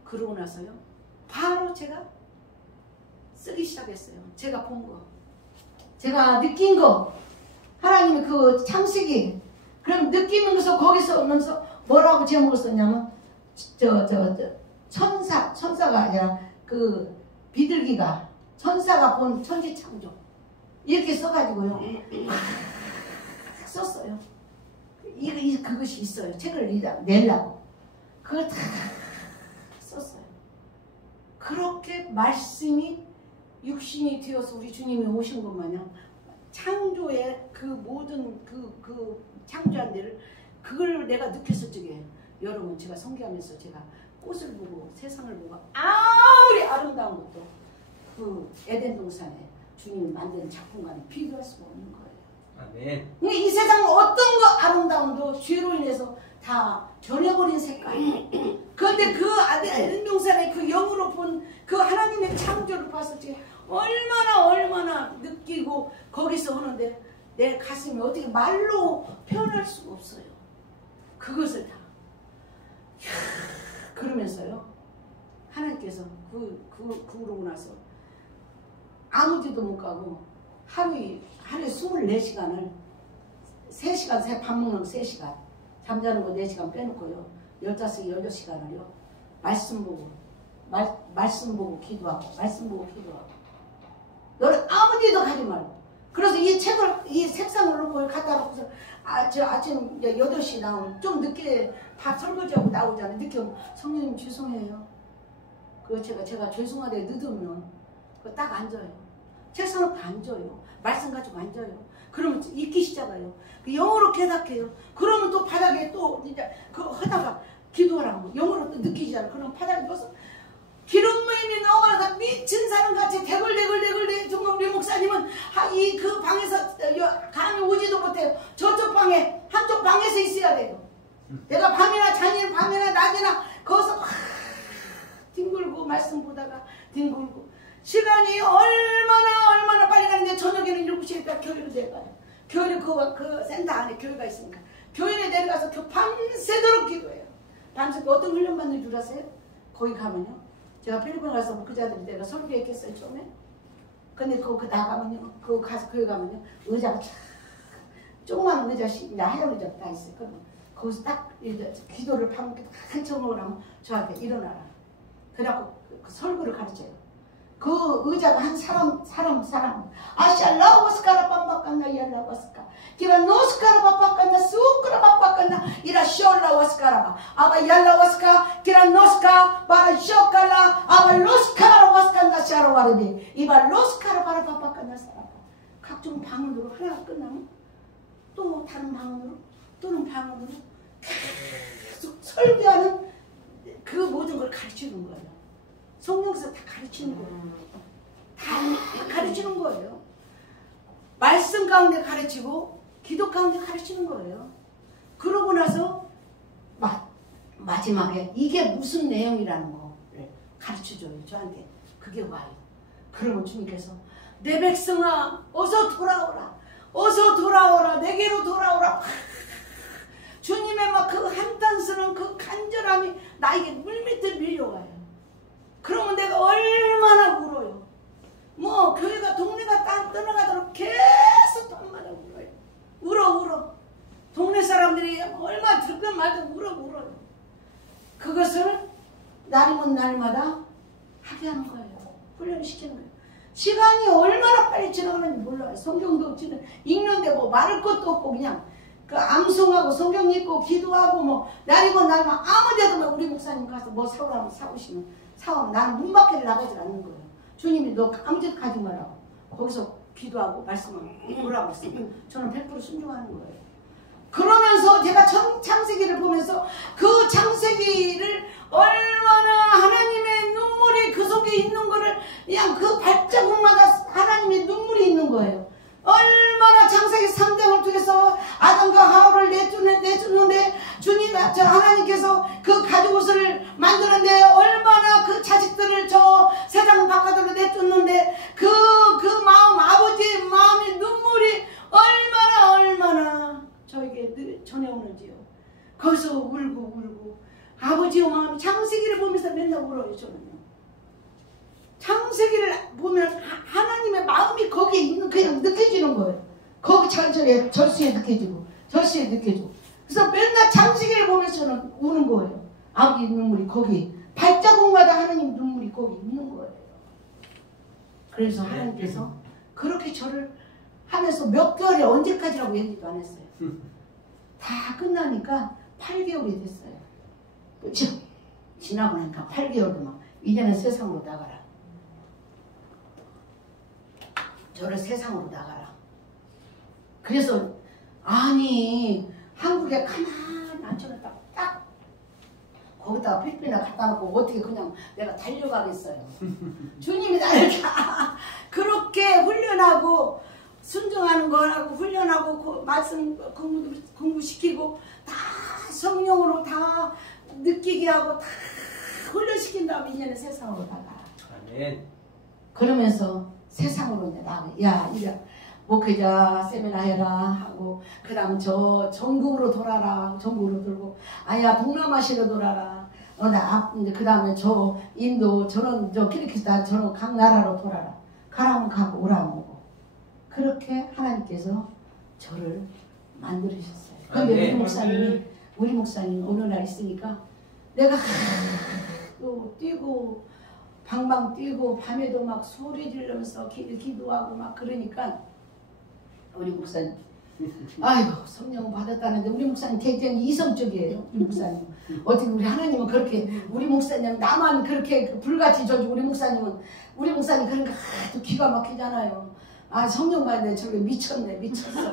그러고 나서요. 바로 제가 쓰기 시작했어요. 제가 본 거. 제가 느낀 거. 하나님의 그 창세기. 그럼 느끼는 것을 거기서 오면서 뭐라고 제목을 썼냐면 천사가 아니라 그 비둘기가 천사가 본 천지 창조. 이렇게 써가지고요. 썼어요. 그것이 있어요. 책을 내려고. 그걸 다 썼어요. 그렇게 말씀이 육신이 되어서 우리 주님이 오신 것 마냥 창조의 그 모든 그 창조한 데를 그걸 내가 느꼈을 적에 여러분 제가 성기하면서 제가 꽃을 보고 세상을 보고 아무리 아름다운 것도 그 에덴 동산에 주님이 만든 작품과는 비교할 수가 없는 거예요. 아멘. 이 세상 어떤 거 아름다움도 죄로 인해서 다 변해버린 색깔. 그런데 그 에덴 동산의 그 영으로 본 그 하나님의 창조를 봤을 때 얼마나 느끼고 거기서 오는데 내 가슴이 어떻게 말로 표현할 수가 없어요. 그것을 다 그러면서요 하나님께서 그러고 나서 아무 데도 못 가고 하루에 24시간을 3시간 밥 먹는 거 3시간 잠자는 거 4시간 빼놓고요 15시간을요 말씀 보고 기도하고 너는 아무 데도 가지 말고. 그래서 이 책을 이 색상을 놓고 갖다 놓고서 저 아침 8시 나오면 좀 늦게 밥 설거지하고 나오잖아요. 늦게 오면 성령님 죄송해요. 제가 죄송하대 늦으면 딱 앉아요. 책상 놓고 앉아요. 말씀 가지고 앉아요. 그러면 읽기 시작해요. 영어로 깨닫게요. 그러면 또 바닥에 또 이제 하다가 기도하라고 영어로 또 느끼잖아요. 그럼 바닥에 누워서 기름 모임이 너무나 미친 사람같이 대굴 정말 우리 목사님은 그 방에서 감이 오지도 못해요. 저쪽 방에 한쪽 방에서 있어야 돼요. 내가 밤이나 낮이나 거기서 막 뒹굴고 말씀 보다가 뒹굴고 시간이 얼마나 빨리 가는데 저녁에는 7시에 딱 교회로 내려가요. 교회를 그 센터 안에 교회가 있으니까 교회에 내려가서 밤새도록 기도해요. 밤새 어떤 훈련 받는 줄 아세요? 거기 가면요. 제가 필리핀 가서 목회자들이 내가 설교했겠어요 처음에. 근데 그거 나가면요, 가서 교회 가면요, 의자가 조그만 의자씩 하얀 의자가 다 있어요. 그럼 거기서 딱 기도를 밤새 한청을 하면 저한테 일어나라. 그래갖고 그 설교를 가르쳐요. 그 의자가 한 사람 아샬라오스카라 빰바깐나 yar라바스카 기라 노스카라 바빠깐나 수크라 바빠깐나 이라 숄라와스카라바 아바 yar라와스카 기라 노스카 바라 쇼칼라 아바 로스카라 와스칸나 샤라와르디 이바 로스카라 바라 바빠깐나 사라바 각종 방언으로 하나가 끝나면 또 다른 방언으로 또는 방언으로 계속 설교하는 그 모든 걸 가르치는 거예요. 성경에서 다 가르치는 거예요. 다 가르치는 거예요. 말씀 가운데 가르치고 기도 가운데 가르치는 거예요. 그러고 나서 마지막에 이게 무슨 내용이라는 거를 가르쳐줘요. 저한테 그게 와요. 그러면 주님께서 내 백성아 어서 돌아오라 내게로 돌아오라. 주님의 막 그 한탄스러운 그 간절함이 나에게 물밑을 밀려와요. 그러면 내가 얼마나 울어요. 뭐 교회가 동네가 딱 떠나가도록 계속 돈마다 울어요. 울어. 동네 사람들이 얼마 들건 말도 울어요. 그것을 날이면 날마다 하게 하는 거예요. 훈련을 시키는 거예요. 시간이 얼마나 빨리 지나가는지 몰라요. 성경도 읽는데 뭐 말할 것도 없고 그냥 그 암송하고 성경 읽고 기도하고 뭐 날이고 날만 아무 데도 우리 목사님 가서 뭐 사오라면 사오시면 사오면 나는 문 밖에 나가지 않는 거예요. 주님이 너 아무 데도 가지 말라고. 거기서 기도하고 말씀을 오라고 했으면 저는 100% 순종하는 거예요. 그러면서 제가 창세기를 보면서 그 창세기를 얼마나 하나님의 눈물이 그 속에 있는 거를 그냥 그 발자국마다 하나님의 눈물이 있는 거예요. 얼마나 창세기 3장을 통해서 아담과 하와를 내주는데 주님, 하나님께서 그 가죽옷을 만드는데 얼마나 그 자식들을 저 세상 바깥으로 내쫓는데 그 마음, 아버지의 마음의 눈물이 얼마나 저에게 전해오는지요. 거기서 울고 아버지의 마음이 창세기를 보면서 맨날 울어요. 저는요. 창세기를 보면 하나님의 마음이 거기에 있는 그냥 느껴지는 거예요. 거기 절수에 느껴지고 절수에 느껴지고. 그래서 맨날 창세기를 보면서 저는 우는 거예요. 아버지 눈물이 거기 발자국마다 하나님 눈물이 거기 있는 거예요. 그래서 하나님께서 그렇게 저를 하면서 몇 개월이 언제까지라고 얘기도 안 했어요. 다 끝나니까 8개월이 됐어요. 그렇죠? 지나고 나니까 8개월도 막 이제는 세상으로 나가라. 저를 세상으로 나가라. 그래서 아니 한국에 가만히 앉혀놨다가 딱 거기다가 필리핀에 갖다 놓고 어떻게 그냥 내가 달려가겠어요. 주님이 나를 그렇게 훈련하고 순종하는 거라고 훈련하고 말씀 공부시키고 다 성령으로 다 느끼게 하고 다 훈련시킨 다음에 이제는 세상으로 나가. 아멘. 그러면서 세상으로 나가. 야 이제 목회자 세미나 해라 하고 그 다음 저 전국으로 돌아라. 전국으로 돌고 아야 동남아시아로 돌아라. 그 다음에 저 인도 저런 저 키르기스탄 저런 각 나라로 돌아라. 가라면 가고 오라면 오고. 그렇게 하나님께서 저를 만들으셨어요. 그런데 우리 목사님 어느 날 있으니까 내가 또 뛰고 방방 뛰고 밤에도 막 소리 지르면서 기도하고 막 그러니까 우리 목사님 아이고 성령 받았다는데 우리 목사님 굉장히 이성적이에요. 우리 목사님 어떻게 우리 하나님은 그렇게 우리 목사님 나만 그렇게 불같이 저주 우리 목사님 그러니까 또 기가 막히잖아요. 아 성령 받는데 저게 미쳤어.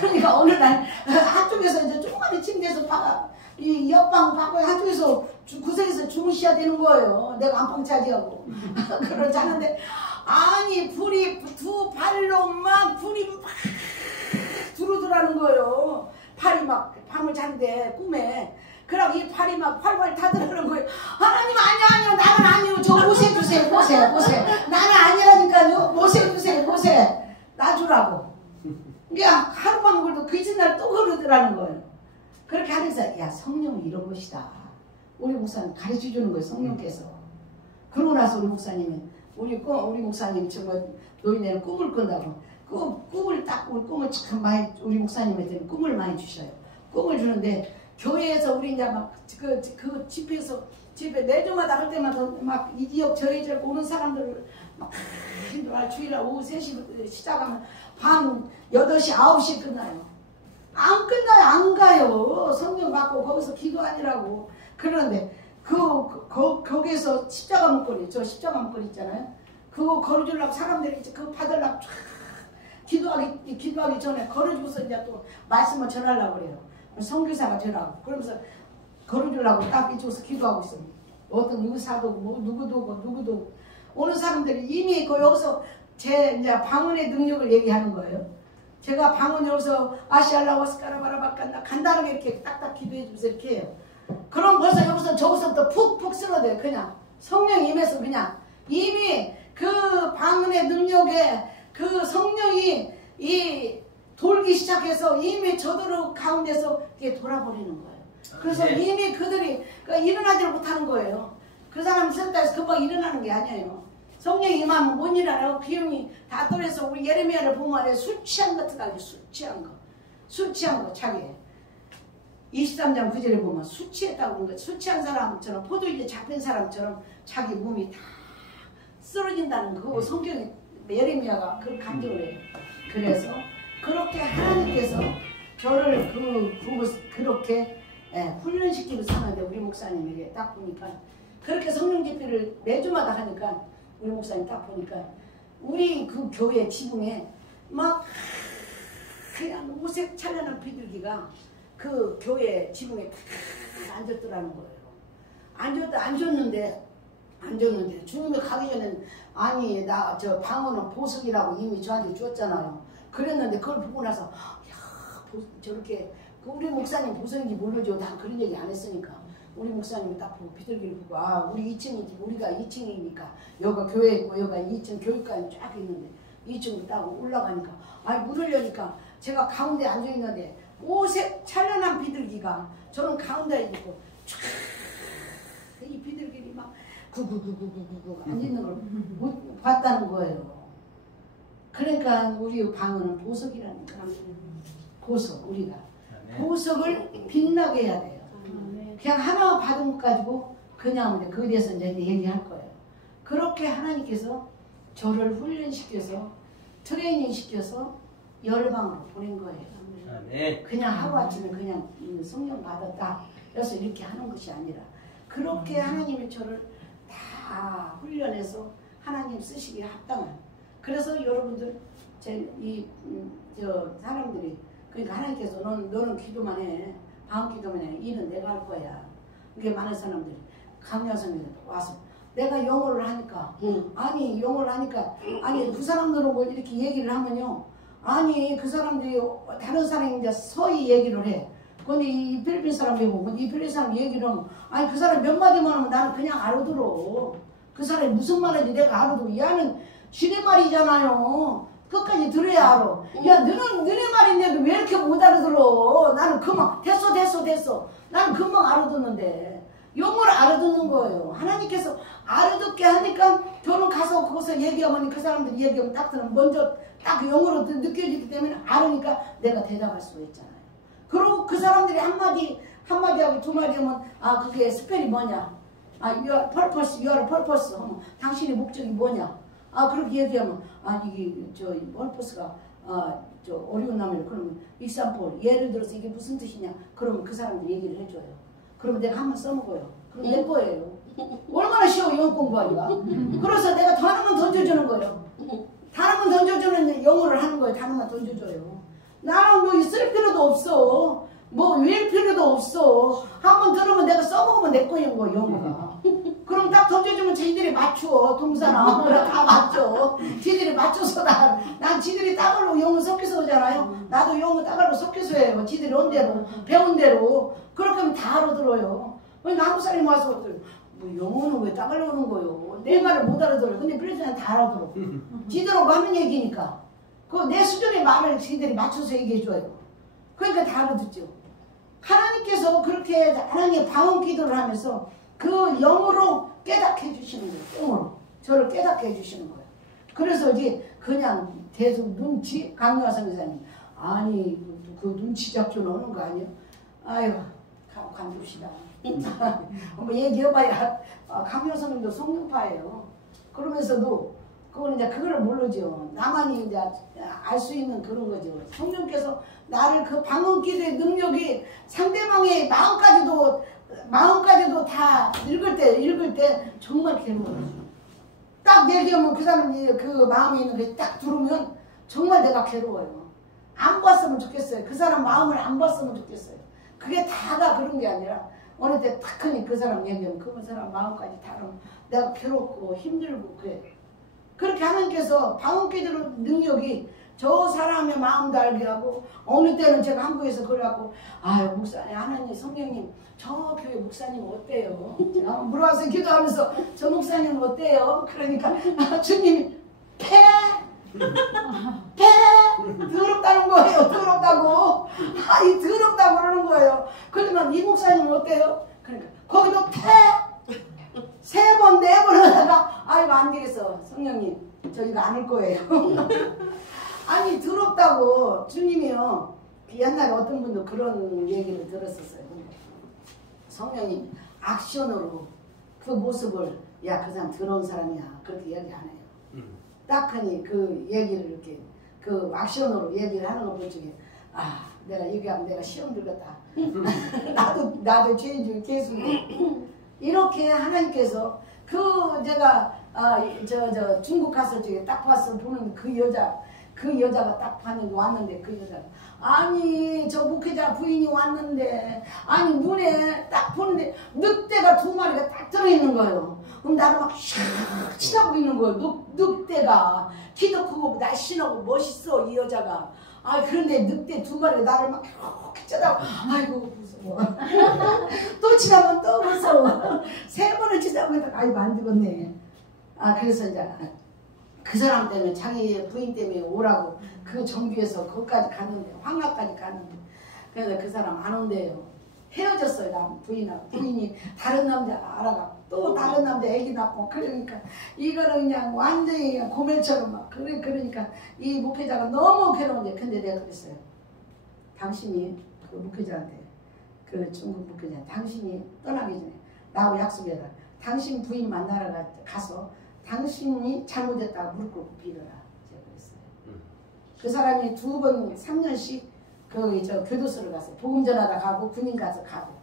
그러니까 어느 날 한쪽에서 이제 조그마한 침대에서 이 옆방 밖에 한쪽에서 구석에서 주무셔야 되는 거예요. 내가 안방 차지하고 그러지 않은데 아니 불이 두 발로 막 불이 막 들어오더라는 거예요. 팔이 막 밤을 자는데 꿈에 그럼 이 팔이 막 활활 타들어오는 거예요. 하나님 아니요 나는 아니요 저 모세 주세요 모세 나는 아니라니까요 모세 주세요 모세 놔주라고. 그냥 하루만 그래도 그 이튿날 또 그러더라는 거예요. 그렇게 하면서 야 성령이 이런 것이다. 우리 목사님 가르쳐주는 거예요. 성령께서. 그러고 나서 우리 목사님이 우리 목사님 정말 노인네는 꿈을 꾼다고 꿈을 참 많이 우리 목사님한테는 꿈을 많이 주셔요. 꿈을 주는데 교회에서 우리 이제 막 그 집에 매주마다 할 때마다 막 이 지역 저희 지역 오는 사람들을 막 주일날 오후 3시부터 시작하면 밤 8시 9시 끝나요. 안 끝나요. 안 가요. 성령 받고 거기서 기도하니라고. 그런데 거기에서 십자가 목걸이 저 십자가 목걸이 있잖아요. 그거 걸어주려고 사람들이 이제 그거 받으려고 기도하기 전에 걸어주고서 이제 또 말씀을 전하려고 그래요. 선교사가 되라고. 그러면서 걸어주려고 딱 이쪽에서 기도하고 있어요. 어떤 의사도 뭐 누구도 오는 사람들이 이미 여기서 제 이제 방언의 능력을 얘기하는 거예요. 제가 방언에 여기서 아시알라와스카라바라바간다 간단하게 이렇게 딱딱 기도해 주면서 이렇게 해요. 그럼 벌써 여기서 저기서부터 푹푹 쓸어대요. 그냥 성령 임해서 그냥 이미 그 방언의 능력에 그 성령이 이 돌기 시작해서 이미 저들 가운데서 이게 돌아버리는 거예요. 그래서 네. 이미 그들이 일어나지를 못하는 거예요. 그 사람이 있었다 해서 금방 일어나는 게 아니에요. 성령이 임하면 못 일어나요. 비용이 다 떨어져서 우리 예레미야를 보면 술 취한 것 같아요. 술 취한 거 자기 23장 9절에 보면 술 취했다고 그런 거예요. 술 취한 사람처럼 포도주에 잡힌 사람처럼 자기 몸이 다 쓰러진다는 그 성경에 예레미야가 그걸 간증을 해요. 그래서 그렇게 하나님께서 저를 그렇게 훈련시키고 사는데 우리 목사님에게 딱 보니까 그렇게 성령 집회를 매주마다 하니까 우리 목사님 딱 보니까 우리 그 교회 지붕에 막 그냥 오색 찬란한 비둘기가 그 교회 지붕에 탁 앉았더라는 거예요. 앉았는데 주님이 가기 전엔 아니 나 저 방언은 보석이라고 이미 저한테 주었잖아요. 그랬는데 그걸 보고 나서 야 저렇게 우리 목사님 보석인지 모르죠. 난 그런 얘기 안 했으니까 우리 목사님이 딱 보고 비둘기를 보고 아 우리 2층이지 우리가 2층이니까 여기가 교회 있고 여기가 2층 교육관이 쫙 있는데 2층으로 딱 올라가니까 아 문을 여니까 제가 가운데 앉아있는데 오색 찬란한 비둘기가 저는 가운데에 있고 촤 이 비둘기들이 막 구구구구구구구 앉아있는 걸 봤다는 거예요. 그러니까 우리 방언은 보석이라는 거예요. 보석 우리가 보석을 빛나게 해야 돼요. 그냥 하나 받은 것 가지고 그냥 그거에 대해서 이제 얘기할 거예요. 그렇게 하나님께서 저를 훈련시켜서 트레이닝 시켜서 열방으로 보낸 거예요. 그냥 하루아침에 그냥 성령 받았다 그래서 이렇게 하는 것이 아니라 그렇게 하나님이 저를 다 훈련해서 하나님 쓰시기에 합당한 그래서 여러분들 저 사람들이 그러니까 하나님께서 너는 기도만 해 방언 기도만 해 일은 내가 할 거야. 그게 많은 사람들이 강야성에 와서 내가 영어를 하니까 아니 영어를 하니까 아니 그 사람들하고 이렇게 얘기를 하면요 아니 그 사람들이 다른 사람이 이제 서희 얘기를 해. 근데 이 필리핀 사람이고 근데 이 필리핀 사람 얘기를 하면 아니 그 사람 몇 마디만 하면 나는 그냥 알아들어. 그 사람이 무슨 말인지 내가 알아들어. 얘는 지네 말이잖아요. 끝까지 들어야 알아. 야 너네 말인데도 왜 이렇게 못 알아들어. 나는 금방 됐어. 나는 금방 알아듣는데. 영어를 알아듣는 거예요. 하나님께서 알아듣게 하니까 저는 가서 거기서 얘기하면 그 사람들이 얘기하면 딱 들으면 먼저 딱 영어로 느껴지기 때문에 알으니까 내가 대답할 수가 있잖아요. 그리고 그 사람들이 한마디하고 두 마디 하면 아 그게 스펠이 뭐냐. 아 your purpose 하면 당신의 목적이 뭐냐. 아 그렇게 얘기하면 아 이게 저 purpose가 저 어려운 나무예요. 그러면 example 예를 들어서 이게 무슨 뜻이냐. 그러면 그 사람들이 얘기를 해줘요. 그러면 내가 한번 써먹어요. 그럼 내 거예요. 얼마나 쉬워 영어 공부하기가. 그래서 내가 단어만 던져주는 거예요. 단어만 던져주는 영어를 하는 거예요. 단어만 던져줘요. 나는 뭐 쓸 필요도 없어. 뭐 외울 필요도 없어. 한번 들으면 내가 써먹으면 내 거인 거예요. 영어가. 그럼 딱 던져주면 지들이 맞춰. 동사나 다 맞춰. 지들이 맞춰서 난 지들이 따갈로 영어 섞여서 오잖아요. 나도 영어 따갈로 섞여서 해요. 지들이 온 대로 배운 대로. 그렇게 하면 다 알아들어요. 한국 사람이 와서 뭐 영어는 왜 따갈로 오는 거요? 내 말을 못 알아들어요. 근데 필리핀은 다 알아들어. 지들하고 하는 얘기니까. 그 내 수준의 말을 지들이 맞춰서 얘기해줘요. 그러니까 다 알아듣죠. 하나님께서 그렇게 하나님의 방언 기도를 하면서 그 영으로 깨닫게 해주시는 거예요. 영으로. 저를 깨닫게 해주시는 거예요. 그래서 이제 그냥 계속 눈치, 강요하 선교사님. 아니, 그 눈치 잡죠 오는 거 아니에요? 아유, 관둡시다. 한번 얘기해봐야. 강요하 선생님도 성령파예요. 그러면서도 그거는 이제 그거를 모르죠. 나만이 이제 알 수 있는 그런 거죠. 성령께서 나를 그 방언 기도의 능력이 상대방의 마음까지도 다 읽을 때 정말 괴로워요. 딱 얘기하면 그 사람이 그 마음에 있는 게 딱 들으면 정말 내가 괴로워요. 안 봤으면 좋겠어요. 그 사람 마음을 안 봤으면 좋겠어요. 그게 다가 그런 게 아니라 어느 때 탁 하니 그 사람 얘기하면 그 사람 마음까지 다루면 내가 괴롭고 힘들고 그래. 그렇게 하나님께서 방언기도 능력이 저 사람의 마음도 알게 하고 어느 때는 제가 한국에서 그래갖고 아유 목사님 하나님 성령님 저 교회 목사님 어때요? 제가 물어와서 기도하면서 저 목사님 어때요? 그러니까 주님이 더럽다는 거예요. 더럽다고. 아이 더럽다고 그러는 거예요. 그러면 이 목사님 어때요? 그러니까 거기도 세 번, 네 번 하다가 아이고 안 되겠어. 성령님 저희가 안 올 거예요. 아니 더럽다고 주님이요. 옛날에 어떤 분도 그런 얘기를 들었었어요. 성령님 액션으로 그 모습을 야, 그 사람 더러운 사람이야. 그렇게 얘기 안 해요. 딱하니 그 얘기를 이렇게 그 액션으로 얘기를 하는 거 보지. 아, 내가 얘기하면 내가 시험 들겠다. 나도 죄인 중에 개수인데. 이렇게 하나님께서 그 제가 저 중국 가서 저기 딱 봤어 보는 그 여자가 딱 봤는데 왔는데 그 여자가 아니 저 목회자 부인이 왔는데 아니 문에 딱 보는데 늑대가 2마리가 딱 들어있는 거예요. 그럼 나를 막 샥 치다보고 있는 거예요. 늑대가 키도 크고 날씬하고 멋있어 이 여자가. 아 그런데 늑대 2마리가 나를 막 이렇게 쳐다보고 아이고 무서워. 또 치다보면 또 무서워. 3번을 치다보면 아이고 안 되겠네. 아 그래서 이제 그 사람 때문에 자기 부인 때문에 오라고 그 정비에서 거기까지 갔는데 황가까지 갔는데 그래서 그 사람 안 온대요. 헤어졌어요. 남 부인하고 부인이 다른 남자 알아가 또 다른 남자 애기 낳고 그러니까 이거는 그냥 완전히 그냥 고멜처럼 막 그러니까 이 목회자가 너무 괴로운데 근데 내가 그랬어요. 당신이 그 목회자한테 그 중국 목회자 당신이 떠나기 전에 나하고 약속해라. 당신 부인 만나러 가서 당신이 잘못했다고 무릎 꿇고 빌어라. 제가 그랬어요. 그 사람이 2번 3년씩 저 교도소를 갔어요. 복음 전하다 가고 군인 가서 가고.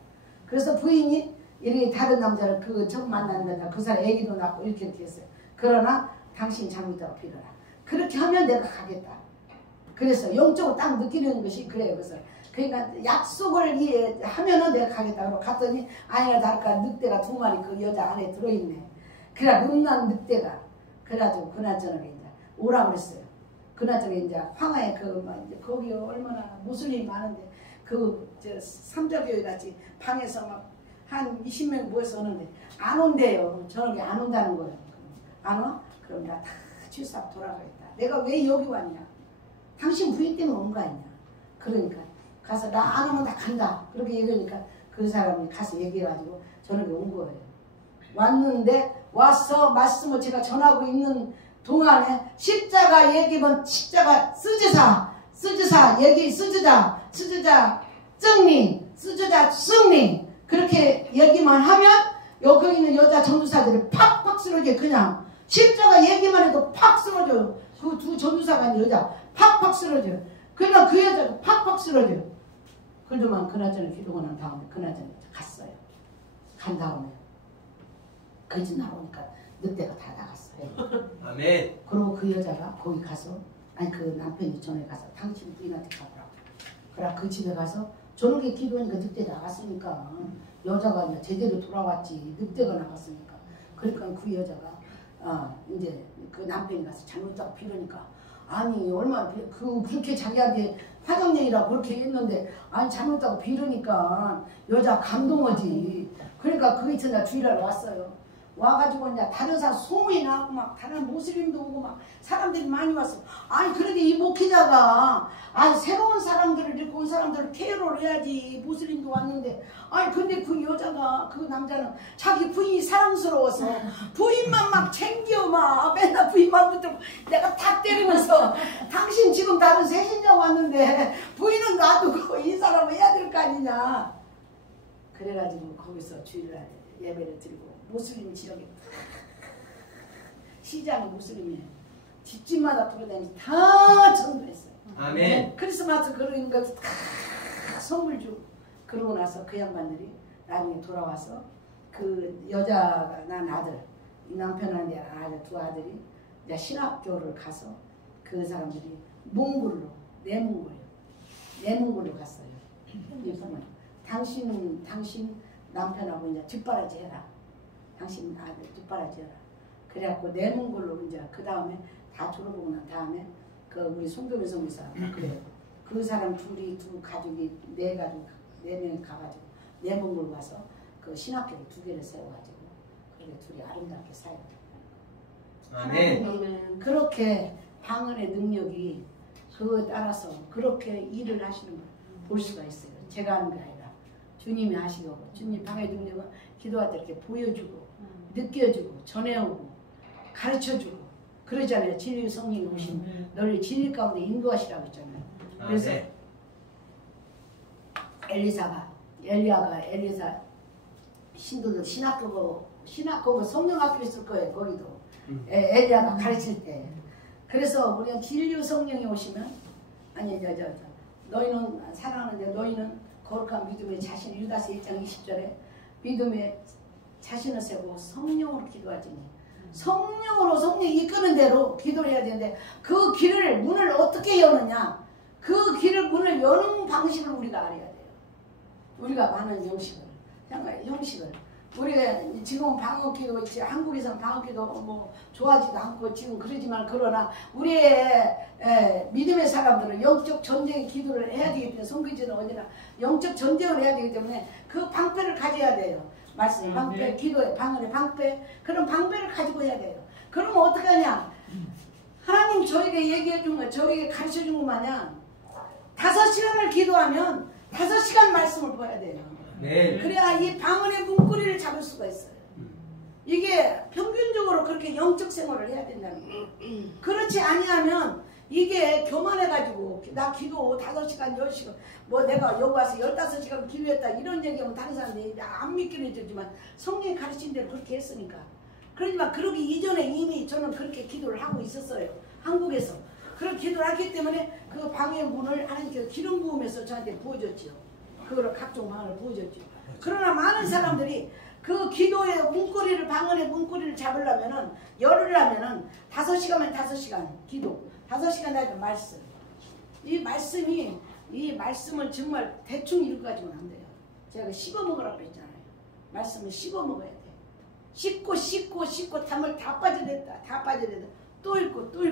그래서 부인이 이렇게 다른 남자를 처음 만나는 여자 그 사람 애기도 낳고 이렇게 했어요. 그러나 당신 잘못했다고 빌어라. 그렇게 하면 내가 가겠다. 그래서 영적으로 딱 느끼는 것이 그래요. 그래서 그러니까 약속을 하면은 내가 가겠다. 그러고 갔더니 아니나 다를까 늑대가 2마리 그 여자 안에 들어있네. 그래 음란 늑대가 그래가지고 그나저나 이제 오라고 그랬어요. 그나저나 이제 황하에 거기 얼마나 무슬림이 많은데 저 삼자교회 같이 방에서 막 한 20명 모여서 오는데 안 온대요. 저녁에 안 온다는 거예요. 안 와? 그럼 나 다 출사 돌아가겠다. 내가 왜 여기 왔냐? 당신 부인 때문에 온 거 아니냐? 그러니까 가서 나 안 오면 나 간다. 그렇게 얘기하니까 그 사람이 가서 얘기해가지고 저녁에 온 거예요. 왔는데 와서 말씀을 제가 전하고 있는 동안에 십자가 얘기면 십자가 쓰지사 얘기 쓰지자 정리 쓰지자 승리 그렇게 얘기만 하면 여기 있는 여자 전도사들이 팍팍 쓰러져. 그냥 십자가 얘기만 해도 팍 쓰러져요. 그 2 전도사가 아닌 여자 팍팍 쓰러져요. 그러니까 그 여자가 팍팍 쓰러져요. 그러더만 그나저나 기도가 난 다음에 그나저나 갔어요. 간 다음에 그 집 나오니까 늑대가 다 나갔어요. 아멘. 그리고 그 여자가 거기 가서 그 남편이 전에 가서 당신 부인한테 가보라고. 그래 그 집에 가서 저녁에 기도하니까 늑대 나갔으니까 여자가 이제 제대로 돌아왔지. 늑대가 나갔으니까. 그러니까 그 여자가 이제 그 남편이 가서 잘못했다고 빌으니까 아니 얼마나 그렇게 자기한테 화정령이라고 그렇게 했는데 아니 잘못했다고 빌으니까 여자 감동하지. 그러니까 그 이튿날 주일날 왔어요. 와가지고 이제 다른 사람 소문이 나고 막 다른 무슬림도 오고 막 사람들이 많이 왔어. 아니 그런데 이 목회자가 새로운 사람들을 이렇게 온 사람들을 케어를 해야지. 무슬림도 왔는데 아니 근데 그 여자가 그 남자는 자기 부인이 사랑스러워서 부인만 막 챙겨 막 맨날 부인만 붙들고 내가 탁 때리면서 당신 지금 다른 새신자 왔는데 부인은 놔두고 이 사람을 해야 될 거 아니냐. 그래가지고 거기서 주일날 예배를 드리고 무슬림 지역에 시장이 무슬림이에요. 집집마다 돌아다니면서 다 전도했어요. 아멘. 크리스마스 그런 거 다 선물 주고 그러고 나서 그 양반들이 나중에 돌아와서 그 여자가 난 아들 이 남편한테 아들 2 아들이 이제 신학교를 가서 그 사람들이 몽골로 내몽골로 갔어요. 당신 남편하고 이제 뒷바라지 해라. 당신 아들 뒷바라지 해라. 그래갖고 내몽골로 이제 그 다음에 다 졸업하고 난 다음에 그 우리 송교민 성교사 그래요. 그 사람 두 가족이 4명이 가가지고 내몽골 가서 그 신학교를 2개를 세워가지고 그렇게 둘이 아름답게 살고. 아멘. 그렇게 방언의 능력이 그거에 따라서 그렇게 일을 하시는 걸 볼 수가 있어요. 제가 하는 게 아니라 주님이 하시고 주님 방언의 능력은 기도할 때 이렇게 보여주고 느껴주고 전해오고 가르쳐주고 그러잖아요. 진리 성령이 오시면 너를 진리 가운데 인도하시라고 했잖아요. 그래서 엘리야가 신도들 신학교고 성령학교 있을 거예요. 거기도 엘리야가 가르칠 때. 그래서 우리가 진료 성령이 오시면 아니 너희는 사랑하는데 너희는 거룩한 믿음의 자신 유다서 1장 20절에 믿음의 자신을 세고 성령으로 기도하지니 성령으로 성령이 이끄는 대로 기도를 해야 되는데 그 길을 문을 어떻게 여느냐 그 길을 문을 여는 방식을 우리가 알아야 돼요. 우리가 많은 형식을 우리가 지금 방언기도 있지 한국에서는 방언기도 뭐 좋아하지도 않고 지금 그러지만 그러나 우리의 믿음의 사람들은 영적 전쟁의 기도를 해야 되기 때문에 성교제는 언제나 영적 전쟁을 해야 되기 때문에 그 방패를 가져야 돼요. 말씀 방패 기도의 방언의 방패 그런 방패를 가지고 해야 돼요. 그러면 어떻게 하냐 하나님 저에게 얘기해 준 거 저에게 가르쳐 준 것 마냥 5시간을 기도하면 5시간 말씀을 봐야 돼요. 네. 그래야 이 방언의 문고리를 잡을 수가 있어요. 이게 평균적으로 그렇게 영적 생활을 해야 된다는 거예요. 그렇지 아니하면 이게 교만해가지고 나 기도 5시간 10시간 뭐 내가 여기 와서 15시간 기도했다 이런 얘기하면 다른 사람들이 안 믿기는 되지만 성령이 가르친 대로 그렇게 했으니까 그러지만 그러기 이전에 이미 저는 그렇게 기도를 하고 있었어요. 한국에서 그런 기도를 하기 때문에 그 방의 문을 하나님께서 기름 부으면서 저한테 부어줬죠. 그거를 각종 방언을 부어줬죠. 그러나 많은 사람들이 그 기도의 문고리를 방언의 문고리를 잡으려면은 열으려면은 5시간만 5시간 기도 5시간 하면 말씀 이 말씀을 정말 대충 이루고 가지고는 안 돼요. 제가 씹어 먹으라고 그랬잖아요. 말씀을 씹어 먹어야 돼. 씹고 담을 다 빠져냈다 또 읽고 또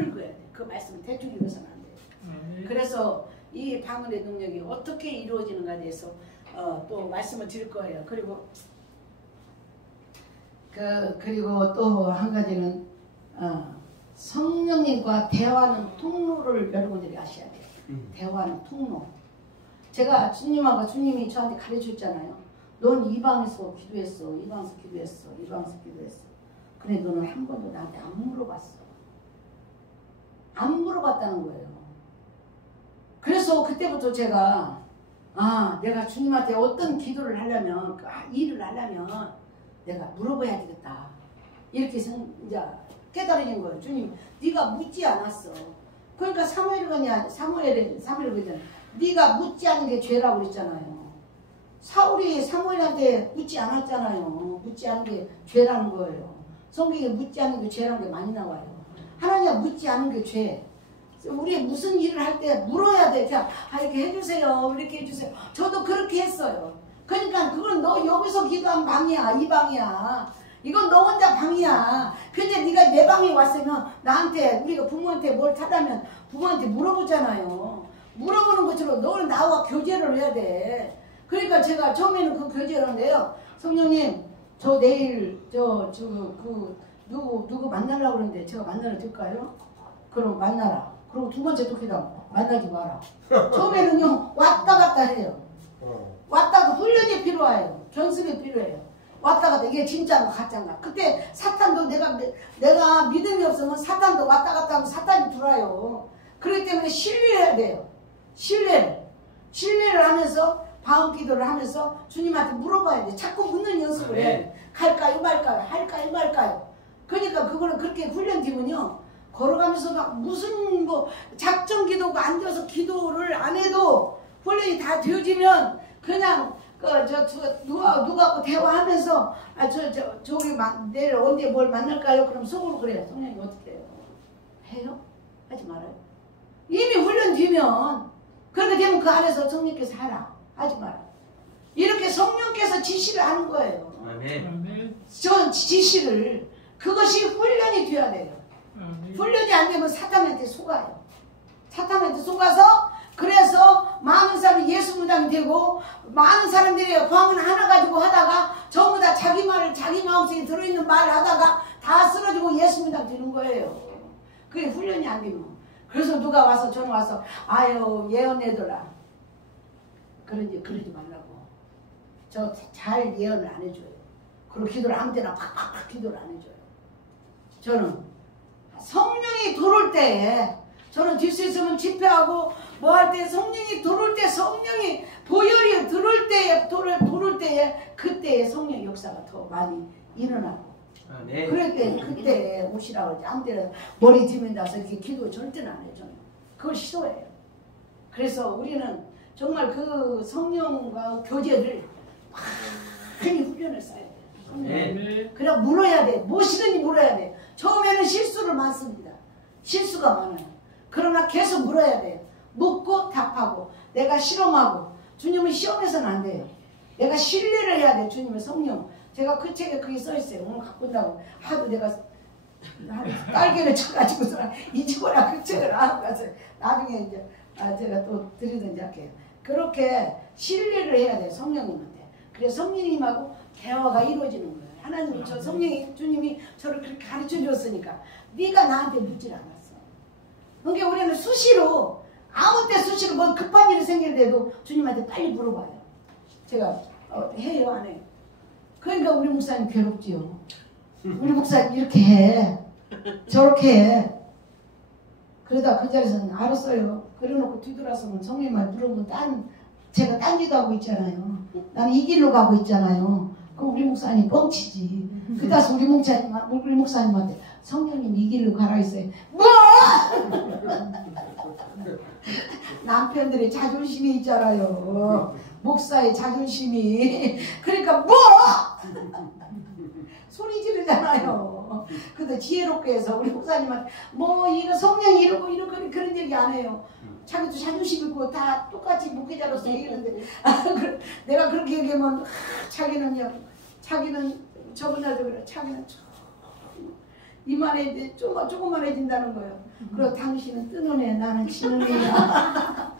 읽어야 돼. 그 말씀을 대충 읽어서는 안 돼요. 그래서 이 방언의 능력이 어떻게 이루어지는가에 대해서 또 말씀을 드릴 거예요. 그리고 또 한 가지는 성령님과 대화하는 통로를 여러분들이 아셔야 돼요. 대화하는 통로. 제가 주님하고 주님이 저한테 가르쳐줬잖아요. 넌 이 방에서 기도했어. 이 방에서 기도했어. 이 방에서 기도했어. 근데 너는 한 번도 나한테 안 물어봤어. 안 물어봤다는 거예요. 그래서 그때부터 제가 내가 주님한테 어떤 기도를 하려면 일을 하려면 내가 물어봐야 되겠다. 이렇게 이제 깨달은 거예요. 주님 네가 묻지 않았어. 그러니까 사무엘이 그랬잖아요. 네가 묻지 않은 게 죄라고 그랬잖아요. 사울이 사무엘한테 묻지 않았잖아요. 묻지 않은 게 죄라는 거예요. 성경에 묻지 않는 게 죄라는 게 많이 나와요. 하나님 묻지 않은 게 죄. 우리 무슨 일을 할 때 물어야 돼. 그냥 이렇게 해주세요. 이렇게 해주세요. 저도 그렇게 했어요. 그러니까 그건 너 여기서 기도한 방이야. 이 방이야. 이건 너 혼자 방이야. 근데 네가 내 방에 왔으면 나한테 우리가 부모한테 뭘 타라면 부모한테 물어보잖아요. 물어보는 것처럼 너는 나와 교제를 해야 돼. 그러니까 제가 처음에는 그 교제를 하는데요. 성령님 저 내일 누구 만나려고 그러는데 제가 만나러 될까요? 그럼 만나라. 그리고 두 번째 또 기도 만나지 마라. 처음에는요 왔다 갔다 해요. 왔다 갔다 훈련이 필요해요. 견습이 필요해요. 왔다 갔다 이게 진짜인가 가짜인가. 그때 사탄도 내가 믿음이 없으면 사탄도 왔다 갔다 하면 사탄이 들어와요. 그렇기 때문에 신뢰해야 돼요. 신뢰를 하면서 방언 기도를 하면서 주님한테 물어봐야 돼. 자꾸 묻는 연습을 해. 갈까요 말까요? 할까요 말까요? 그러니까 그거는 그렇게 훈련되면요 걸어가면서 막 무슨 작정 기도가 앉아서 기도를 안 해도 훈련이 다 되어지면 그냥 누가 대화하면서 저기 내일 언제 뭘 만날까요? 그럼 속으로 그래요. 성령님 어떻게 해요? 해요? 하지 말아요. 이미 훈련되면 그렇게 되면 그 안에서 성령께서 하라. 하지 마라. 이렇게 성령께서 지시를 하는 거예요. 아멘. 저 지시를 그것이 훈련이 돼야 돼요. 훈련이 안 되면 사탄한테 속아요. 사탄한테 속아서 그래서 많은 사람이 예수 무당이 되고 많은 사람들이 방언 하나 가지고 하다가 전부 다 자기 말을 자기 마음속에 들어있는 말을 하다가 다 쓰러지고 예수 무당 되는 거예요. 그게 훈련이 안 되면. 그래서 누가 와서 저는 와서 아유 예언해더라. 그러지 말라고. 저 잘 예언을 안 해줘요. 그리고 기도를 아무 때나 팍팍팍 기도를 안 해줘요. 저는 성령이 들어올 때에 저는 뒷수 있으면 집회하고 뭐 할 때 성령이 들어올 때 성령이 보혈이 들어올 때에 그때 그때의 성령 역사가 더 많이 일어나고. 아, 네. 그럴 때 그때 오시라고 그러지. 아무 때나 머리 뒤면다서 이렇게 기도 절대는 안 해요. 저는 그걸 싫어해요. 그래서 우리는 정말 그 성령과 교제를 많이 훈련을 쌓아야 돼요. 네. 그래 물어야 돼. 무엇이든지 물어야 돼. 처음에는 실수를 많습니다. 실수가 많아요. 그러나 계속 물어야 돼요. 묻고 답하고 내가 실험하고. 주님은 시험해서는 안 돼요. 내가 신뢰를 해야 돼. 주님의 성령. 제가 그 책에 그게 써있어요. 오늘 갖고 온다고 하도 내가 딸기를 쳐가지고 잊어버려 그 책을 안 하고 가서 나중에 이제 제가 또 드리든지 할게요. 그렇게 신뢰를 해야 돼요. 성령님한테. 그래서 성령님하고 대화가 이루어지는 거예요. 하나님이 저 성령이 주님이 저를 그렇게 가르쳐 줬으니까 네가 나한테 묻질 않았어. 그러니까 우리는 수시로 아무 때 수시로 뭐 급한 일이 생길 때도 주님한테 빨리 물어봐요. 제가 해요 안 해요? 그러니까 우리 목사님 괴롭지요. 우리 목사님 이렇게 해 저렇게 해. 그러다 그 자리에서는 알았어요. 그래놓고 뒤돌아서면 성령만 물어보면 제가 딴 기도 하고 있잖아요. 나는 이 길로 가고 있잖아요. 그럼 우리 목사님 뻥치지. 그다서 우리 목사님한테 성령님 이 길로 가라 했어요. 뭐? 남편들의 자존심이 있잖아요. 목사의 자존심이. 그러니까 뭐? 소리 지르잖아요. 근데 지혜롭게 해서 우리 목사님한테 뭐 이거 성령이 이러고 그런 얘기 안 해요. 자기도 자존심 있고 다 똑같이 목회자로서 얘기하는데 내가 그렇게 얘기하면 자기는 저번 날도 그래. 자기는 이만해 조그만해진다는 거예요. 그리고 당신은 뜨는 애 나는 지는 애야.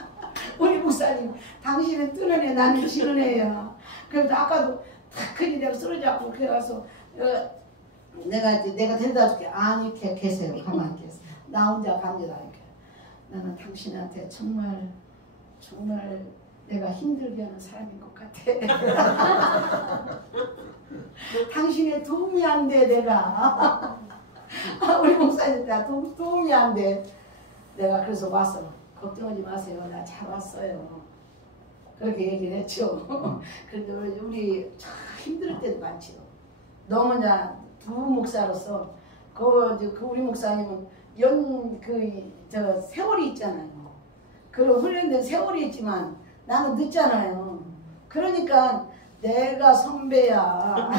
우리 목사님 당신은 뜨는 애 나는 지는 애야. 그래서 아까도 탁 큰일 내가 쓰러져갖고 그래 가서 내가 데려다 줄게. 아니 계세요. 가만히 계세요. 나 혼자 갑니다. 이렇게. 나는 당신한테 정말 내가 힘들게 하는 사람인 것 같아. 당신의 도움이 안 돼 내가. 우리 목사님 나 도움이 안 돼. 내가 그래서 왔어. 걱정하지 마세요. 나 잘 왔어요. 그렇게 얘기를 했죠. 그런데 우리 참 힘들 때도 많죠. 너무나 두 목사로서 그 우리 목사님은 세월이 있잖아요. 그런 훈련된 세월이 있지만 나는 늦잖아요. 그러니까 내가 선배야.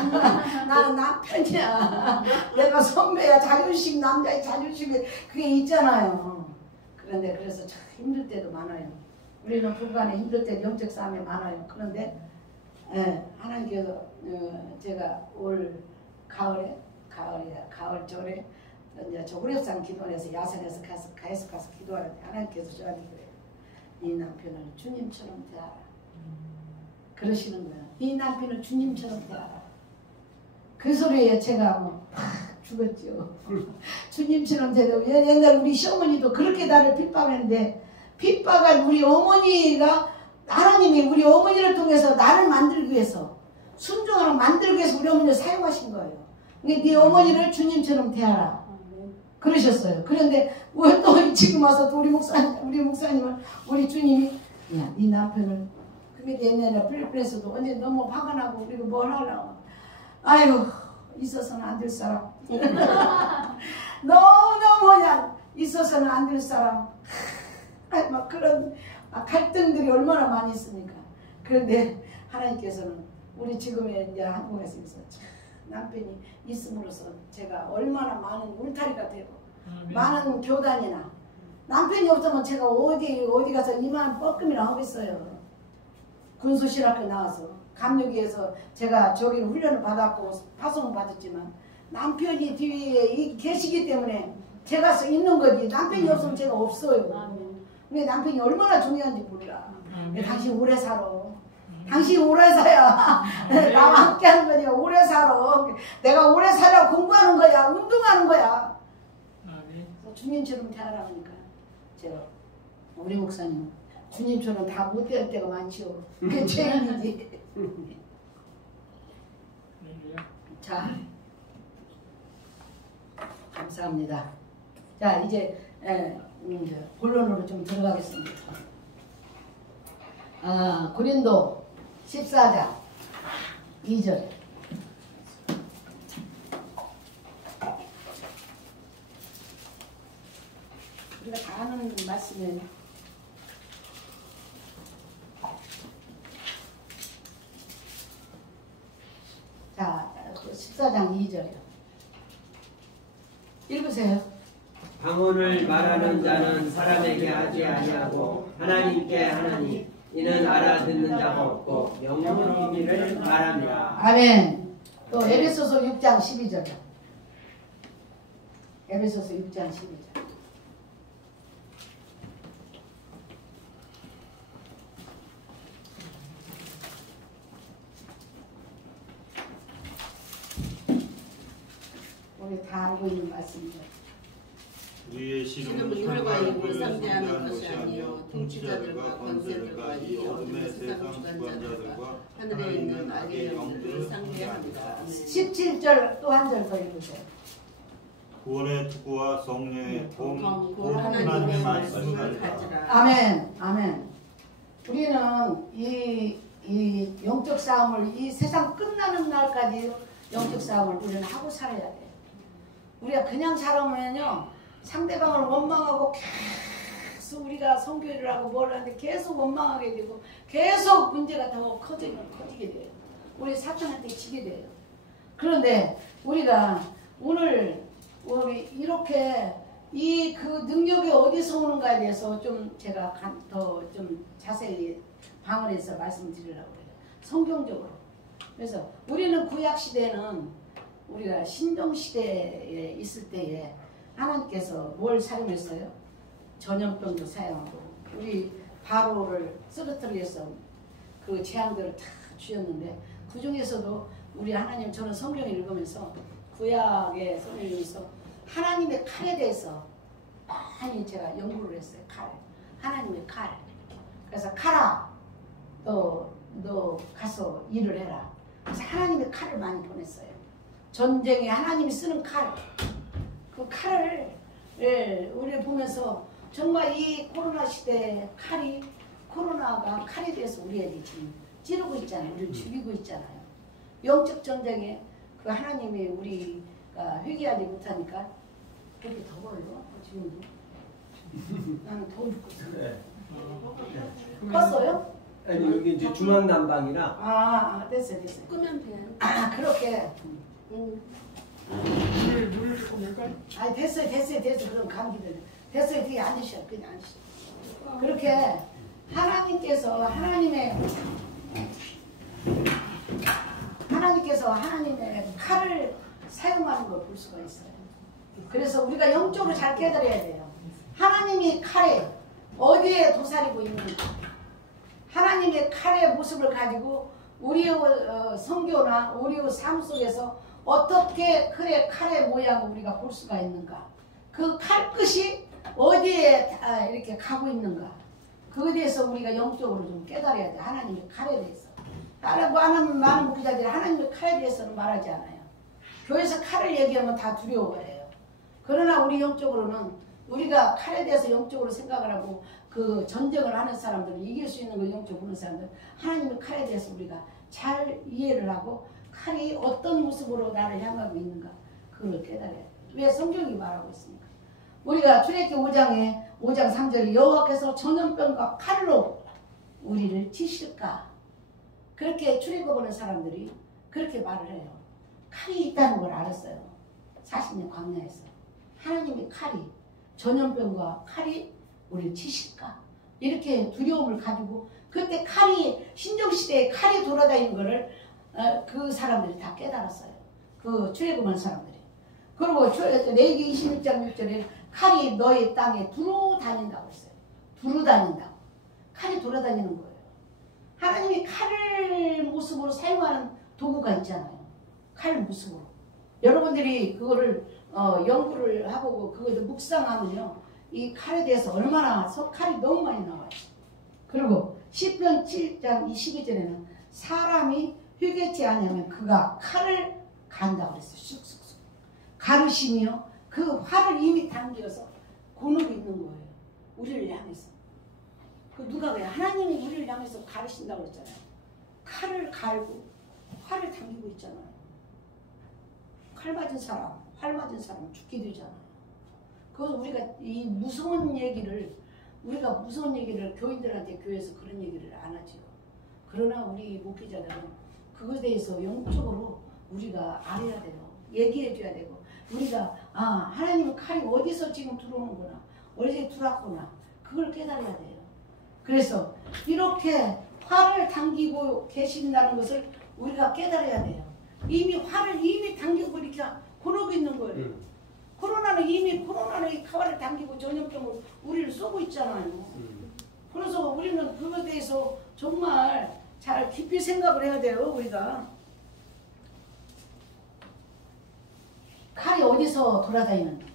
나는 남편이야. 내가 선배야. 자존심, 남자의 자존심이 그게 있잖아요. 그런데 그래서 참 힘들 때도 많아요. 우리는 부부간에 힘들 때 영적 싸움이 많아요. 그런데 하나님께서 제가 올 가을절에 이제 저 우레산 기도원에서 야산에서 가서 기도하는데 하나님께서 저한테 그래요. 네 남편을 주님처럼 대하라. 그러시는 거예요. 네 남편을 주님처럼 대하라. 그 소리에 제가 죽었죠. 주님처럼 대하라. 옛날 우리 시어머니도 그렇게 나를 핍박했는데 핍박한 우리 어머니가 하나님이 우리 어머니를 통해서 나를 만들기 위해서 순종하라고 만들기 위해서 우리 어머니를 사용하신 거예요. 그러니까 네 어머니를 주님처럼 대하라. 그러셨어요. 그런데 왜 또 지금 와서 또 우리 목사님은 우리 주님이 야, 네 남편을 그게 옛날에 필리핀에서도 언제 너무 화가 나고 그리고 뭘 하려고 아이고 있어서는 안 될 사람 너무너무 그냥 있어서는 안 될 사람 막 그런 갈등들이 얼마나 많이 있습니까? 그런데 하나님께서는 우리 지금의 이제 한국에서 남편이 있음으로써 제가 얼마나 많은 울타리가 되고 많은 교단이나 남편이 없으면 제가 어디 가서 이만 뻐끔이나 하겠어요. 군수실학교 나와서 감독위에서 제가 저기 훈련을 받았고 파송을 받았지만 남편이 뒤에 계시기 때문에 제가 있는 거지. 남편이 없으면 제가 없어요. 근데 남편이 얼마나 중요한지 몰라. 당신 오래 살아. 당신이 오래 살아. 나와 함께 하는 거니까 오래 살아. 내가 오래 살아 공부하는 거야. 운동하는 거야. 주님처럼 대하라 하니까 제가 우리 목사님은 주님처럼 다 못 될 때가 많죠. 그게 죄인이지. 자, 감사합니다. 자, 이제 본론으로 좀 들어가겠습니다. 고린도 14장 2절. 우리가 다 아는 말씀이에요. 자, 14장 2절이요. 읽으세요. 방언을 말하는 자는 사람에게 하지 아니하고 하나님께 하나니 이는 알아듣는 자가 없고 영문 비밀을 말합니다. 아멘. 또 에베소서 6장 12절이요. 에베소서 6장 12절. 우리 다 알고 있는 말씀이죠. 우리의 지금은 혈과 육을 상대하는 것이 아니요 통치자들과 권세들과 이 어둠의 세상 주관자들과 하늘에 있는 악의 영들을 상대합니다. 17절 또 한 절 더 읽으세요. 구원의 특구와 성령의 곧 하나님의 하나님의 말씀을 말씀을 가지라. 아멘. 아멘. 우리는 이 영적 싸움을 이 세상 끝나는 날까지 영적 싸움을 우리는 하고 살아야 돼. 우리가 그냥 살아오면요 상대방을 원망하고 계속 우리가 선교를 하고 뭘 하는데 계속 원망하게 되고 계속 문제가 더 커지게 돼요. 우리 사탄한테 지게 돼요. 그런데 우리가 오늘 우리 이렇게 이 그 능력이 어디서 오는가에 대해서 좀 제가 더 좀 자세히 방언해서 말씀드리려고 해요. 성경적으로. 그래서 우리는 구약 시대는 우리가 신동 시대에 있을 때에 하나님께서 뭘 사용했어요? 전염병도 사용하고 우리 바로를 쓰러뜨리기 위해서 그 재앙들을 다 주셨는데 그 중에서도 우리 하나님 저는 성경을 읽으면서 구약의 성경을 읽으면서 하나님의 칼에 대해서 많이 제가 연구를 했어요. 칼. 하나님의 칼. 그래서 칼아 너 가서 일을 해라. 그래서 하나님의 칼을 많이 보냈어요. 전쟁에 하나님이 쓰는 칼. 그 칼을 우리 보면서 정말 이 코로나 시대에 코로나가 칼에 대해서 우리에게 지금 찌르고 있잖아요. 우리를 죽이고 있잖아요. 영적 전쟁에 그 하나님이 우리가 회개하지 못하니까 그렇게 더워요. 지금도. 나는 더워 죽겠어. 껐어요? 아니 여기 이제 중앙 난방이라. 됐어요. 끄면 돼. 그렇게. 아니 됐어요. 그럼 감기들. 됐어요. 뒤에 앉으셔. 그냥 앉으셔. 그렇게 하나님께서 하나님의 칼을 사용하는 걸 볼 수가 있어요. 그래서 우리가 영적으로 잘 깨달아야 돼요. 하나님이 칼에 어디에 도사리고 있는가. 하나님의 칼의 모습을 가지고 우리의 성교나 우리의 삶 속에서 어떻게 칼의 모양을 우리가 볼 수가 있는가. 그 칼끝이 어디에 이렇게 가고 있는가. 그에 대해서 우리가 영적으로 좀 깨달아야 돼. 하나님의 칼에 대해서. 많은 목회자들이 하나님의 칼에 대해서는 말하지 않아요. 교회에서 칼을 얘기하면 다 두려워해요. 그러나 우리 영적으로는 우리가 칼에 대해서 영적으로 생각을 하고 그 전쟁을 하는 사람들은 이길 수 있는 걸 영적으로 보는 사람들은 하나님의 칼에 대해서 우리가 잘 이해를 하고 칼이 어떤 모습으로 나를 향하고 있는가 그걸 깨달아야 돼요. 왜 성경이 말하고 있습니까? 우리가 출애굽기 5장 3절에 여호와께서 전염병과 칼로 우리를 치실까? 그렇게 출애굽하는 사람들이 그렇게 말을 해요. 칼이 있다는 걸 알았어요. 40년 광야에서. 하나님의 칼이 전염병과 칼이 우리를 치실까? 이렇게 두려움을 가지고 그때 칼이 신정시대에 칼이 돌아다니는 거를 그 사람들이 다 깨달았어요. 그 출애굽한 사람들이. 그리고 레위기 26장 6절에 칼이 너의 땅에 두루 다닌다고 했어요. 두루 다닌다고. 칼이 돌아다니는 거예요. 하나님이 칼을 모습으로 사용하는 도구가 있잖아요. 칼 모습으로. 여러분들이 그거를 연구를 하고 그거를 묵상하면요. 이 칼에 대해서 얼마나 칼이 너무 많이 나와요. 그리고 시편 7장 22절에는 사람이 회개치 않으면 그가 칼을 간다고 그랬어요. 쑥쑥쑥. 가르시며 그 활을 이미 당겨서 고누고 있는 거예요. 우리를 향해서. 그 누가 그래? 하나님이 우리를 향해서 가르신다고 그랬잖아요. 칼을 갈고 활을 당기고 있잖아요. 칼 맞은 사람, 활 맞은 사람 죽게 되잖아요. 그래서 우리가 이 무서운 얘기를 교인들한테 교회에서 그런 얘기를 안 하죠. 그러나 우리 목회자들은 그것에 대해서 영적으로 우리가 알아야 돼요. 얘기해 줘야 되고 우리가 하나님의 칼이 어디서 지금 들어오는구나, 어디서 들어왔구나, 그걸 깨달아야 돼요. 그래서 이렇게 활을 당기고 계신다는 것을 우리가 깨달아야 돼요. 이미 활을 이미 당기고 이렇게 그러고 있는 거예요. 코로나는 이 칼을 당기고 전염병으로 우리를 쏘고 있잖아요. 그래서 우리는 그것에 대해서 정말 잘 깊이 생각을 해야 돼요. 우리가 칼이 어디서 돌아다니는가?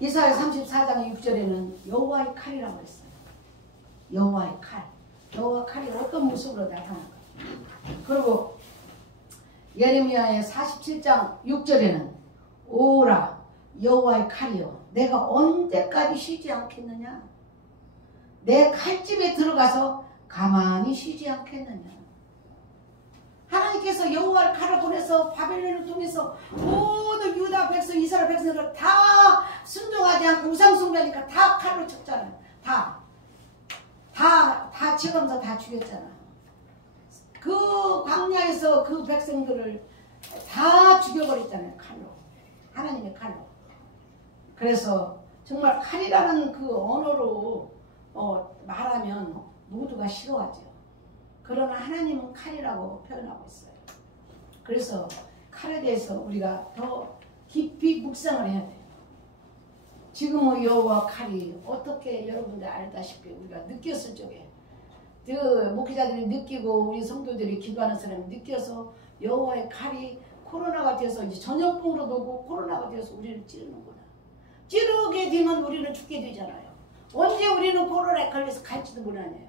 이사야 34장 6절에는 여호와의 칼이라고 했어요. 여호와의 칼. 여호와 칼이 어떤 모습으로 나타날까? 그리고 예레미야의 47장 6절에는 오라 여호와의 칼이여 내가 언제까지 쉬지 않겠느냐? 내 칼집에 들어가서 가만히 쉬지 않겠느냐? 하나님께서 여호와의 칼을 보내서 바벨론을 통해서 모든 유다 백성, 이스라엘 백성을 다 순종하지 않고 우상숭배하니까 다 칼로 쳤잖아요. 다 치면서 다 죽였잖아요. 그 광야에서 그 백성들을 다 죽여버렸잖아요. 칼로. 하나님의 칼로. 그래서 정말 칼이라는 그 언어로 말하면 모두가 싫어하죠. 그러나 하나님은 칼이라고 표현하고 있어요. 그래서 칼에 대해서 우리가 더 깊이 묵상을 해야 돼요. 지금의 여호와 칼이 어떻게 여러분들 알다시피 우리가 느꼈을 적에 그 목회자들이 느끼고 우리 성도들이 기도하는 사람이 느껴서 여호와의 칼이 코로나가 되어서 이제 전염병으로 오고 코로나가 되어서 우리를 찌르는구나. 찌르게 되면 우리는 죽게 되잖아요. 언제 우리는 코로나에 걸려서 갈지도 몰라요.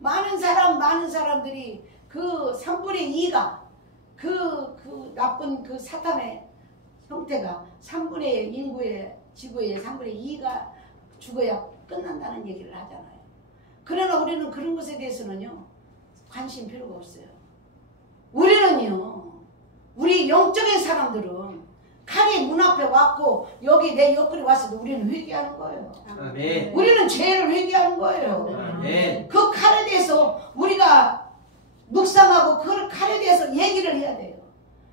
많은 사람들이 그 3분의 2가 그 나쁜 그 사탄의 형태가 3분의 인구의 지구의 3분의 2가 죽어야 끝난다는 얘기를 하잖아요. 그러나 우리는 그런 것에 대해서는요 관심 필요가 없어요. 우리는요 우리 영적인 사람들은 칼이 문 앞에 왔고 여기 내 옆구리 왔어도 우리는 회개하는 거예요. 아멘. 우리는 죄를 회개하는 거예요. 아멘. 그 칼에 대해서 우리가 묵상하고 그 칼에 대해서 얘기를 해야 돼요.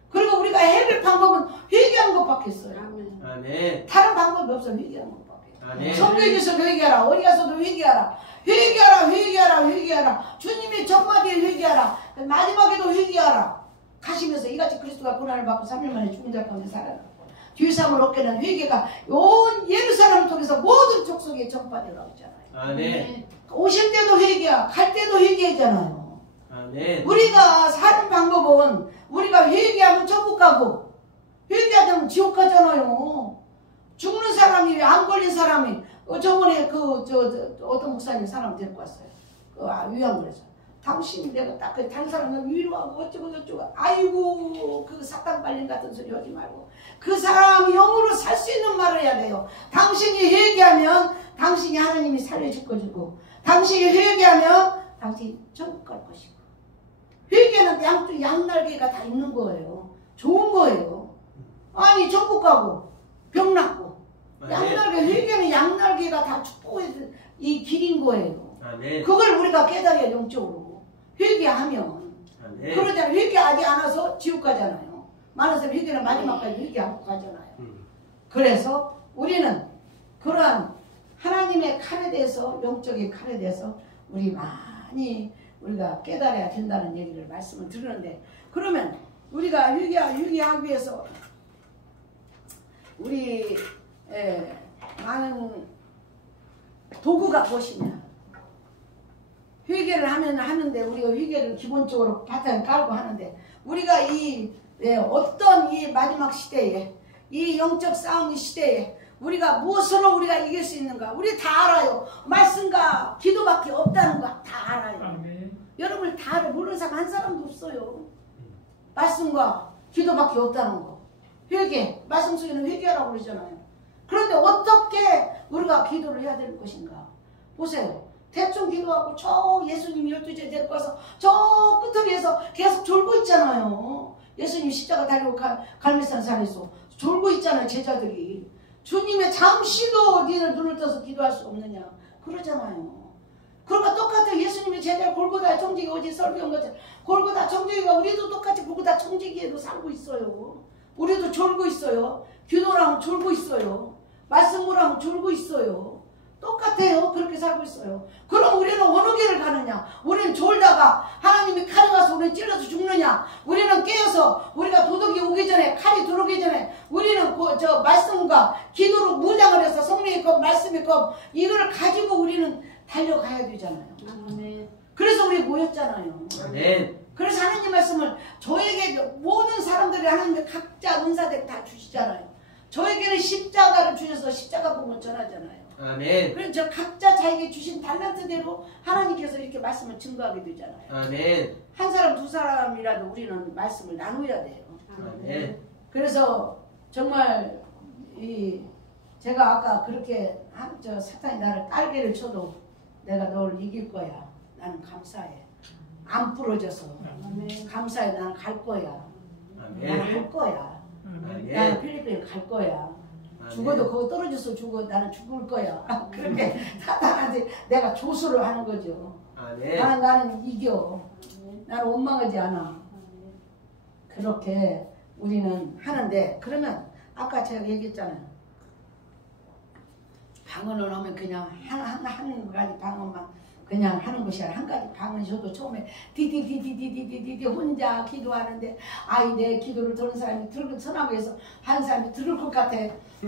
그리고 우리가 해볼 방법은 회개하는 것밖에 없어요. 아멘. 다른 방법이 없어요. 회개하는 것밖에. 아멘. 성도에 주서 회개하라. 어디 가서도 회개하라. 회개하라. 주님의 첫마디에 회개하라. 마지막에도 회개하라. 가시면서 이같이 그리스도가 고난을 받고 3일 만에 죽은 자 가운데 살아났고 뒤삼을 얻게 된 회개가 온 예루살렘을 통해서 모든 족속에 전파되라고 했잖아요. 아멘. 오실 때도 회개야, 갈 때도 회개했잖아요. 아멘. 우리가 사는 방법은 우리가 회개하면 천국 가고 회개하지 않으면 지옥 가잖아요. 죽는 사람이 왜 안 걸린 사람이 저번에 어떤 목사님 사람 데리고 왔어요. 위안부에서. 당신 내가 딱 다른 사람은 위로하고 어쩌고 저쩌고 아이고 그 사탄 빨림 같은 소리 하지 말고 그 사람이 영으로 살 수 있는 말을 해야 돼요. 당신이 회개하면 당신이 하나님이 살려줄 것이고 당신이 회개하면 당신이 천국 갈 것이고 회개는 양쪽 양날개가 다 있는 거예요. 좋은 거예요. 아니 천국 가고 병 낫고 양날개 회개는 양날개가 다 축복의 이 길인 거예요. 아멘. 그걸 우리가 깨달아야 영적으로 회개하면 아멘. 그러잖아요. 회개하지 않아서 지옥 가잖아요. 많은 사람이 회개는 마지막까지 회개하고 가잖아요. 그래서 우리는 그러한 하나님의 칼에 대해서 영적인 칼에 대해서 우리가 깨달아야 된다는 얘기를 말씀을 드리는데 그러면 우리가 회개하기 위해서 우리 많은 도구가 무엇이냐? 회개를 하는데 우리가 회개를 기본적으로 바탕에 깔고 하는데 우리가 어떤 이 마지막 시대에 이 영적 싸움의 시대에 우리가 무엇으로 우리가 이길 수 있는가? 우리 다 알아요. 말씀과 기도밖에 없다는 거 다 알아요. 아멘. 여러분 다 알아요. 모르는 사람 한 사람도 없어요. 말씀과 기도밖에 없다는 거. 회개. 말씀 속에는 회개하라고 그러잖아요. 그런데 어떻게 우리가 기도를 해야 될 것인가? 보세요. 대충 기도하고 저 예수님 12제 데리고 와서 저 끝머리에서 계속 졸고 있잖아요. 예수님 십자가 달리고 갈매산 산에서 졸고 있잖아요. 제자들이. 주님의 잠시도 니들 눈을 떠서 기도할 수 없느냐 그러잖아요. 그러니까 똑같아. 예수님의 제자 골고다 청지기 어제 설교한 것처럼 골고다 청지기가 우리도 똑같이 골고다 청지기에도 살고 있어요. 우리도 졸고 있어요. 기도랑 졸고 있어요. 말씀으로랑 졸고 있어요. 똑같아요. 그렇게 살고 있어요. 그럼 우리는 어느 길을 가느냐? 우리는 졸다가 하나님이 칼이 와서 우리는 찔러서 죽느냐? 우리는 깨어서 우리가 도둑이 오기 전에 칼이 들어오기 전에 우리는 저 말씀과 기도로 무장을 해서 성령의 것 말씀의 것 이걸 가지고 우리는 달려가야 되잖아요. 아멘. 그래서 우리 모였잖아요. 아멘. 그래서 하나님 말씀을 저에게 모든 사람들이 하나님의 각자 은사들 다 주시잖아요. 저에게는 십자가를 주셔서 십자가 복음을 전하잖아요. 아멘. 그래서 저 각자 자에게 주신 달란트대로 하나님께서 이렇게 말씀을 증거하게 되잖아요. 아멘. 한 사람 두 사람이라도 우리는 말씀을 나눠야 돼요. 아멘. 그래서 정말 제가 아까 그렇게 저 사탄이 나를 깔개를 쳐도 내가 너를 이길 거야. 나는 감사해. 안 부러져서 감사해. 나는 갈 거야. 나는 할 거야. 나는 필리핀 갈 거야. 죽어도 거기 떨어져서 죽어. 나는 죽을 거야. 그렇게 사탄한테 내가 조수를 하는 거죠. 나는 이겨. 나는 원망하지 않아. 그렇게 우리는 하는데 그러면 아까 제가 얘기했잖아요. 방언을 하면 그냥 한 가지 방언만 그냥 하는 것이 아니라 한 가지 방언이 저도 처음에 디디디디디디디디 혼자 기도하는데 아이 내 기도를 들은 사람이 서나무에서 한 사람이 들을 것 같아.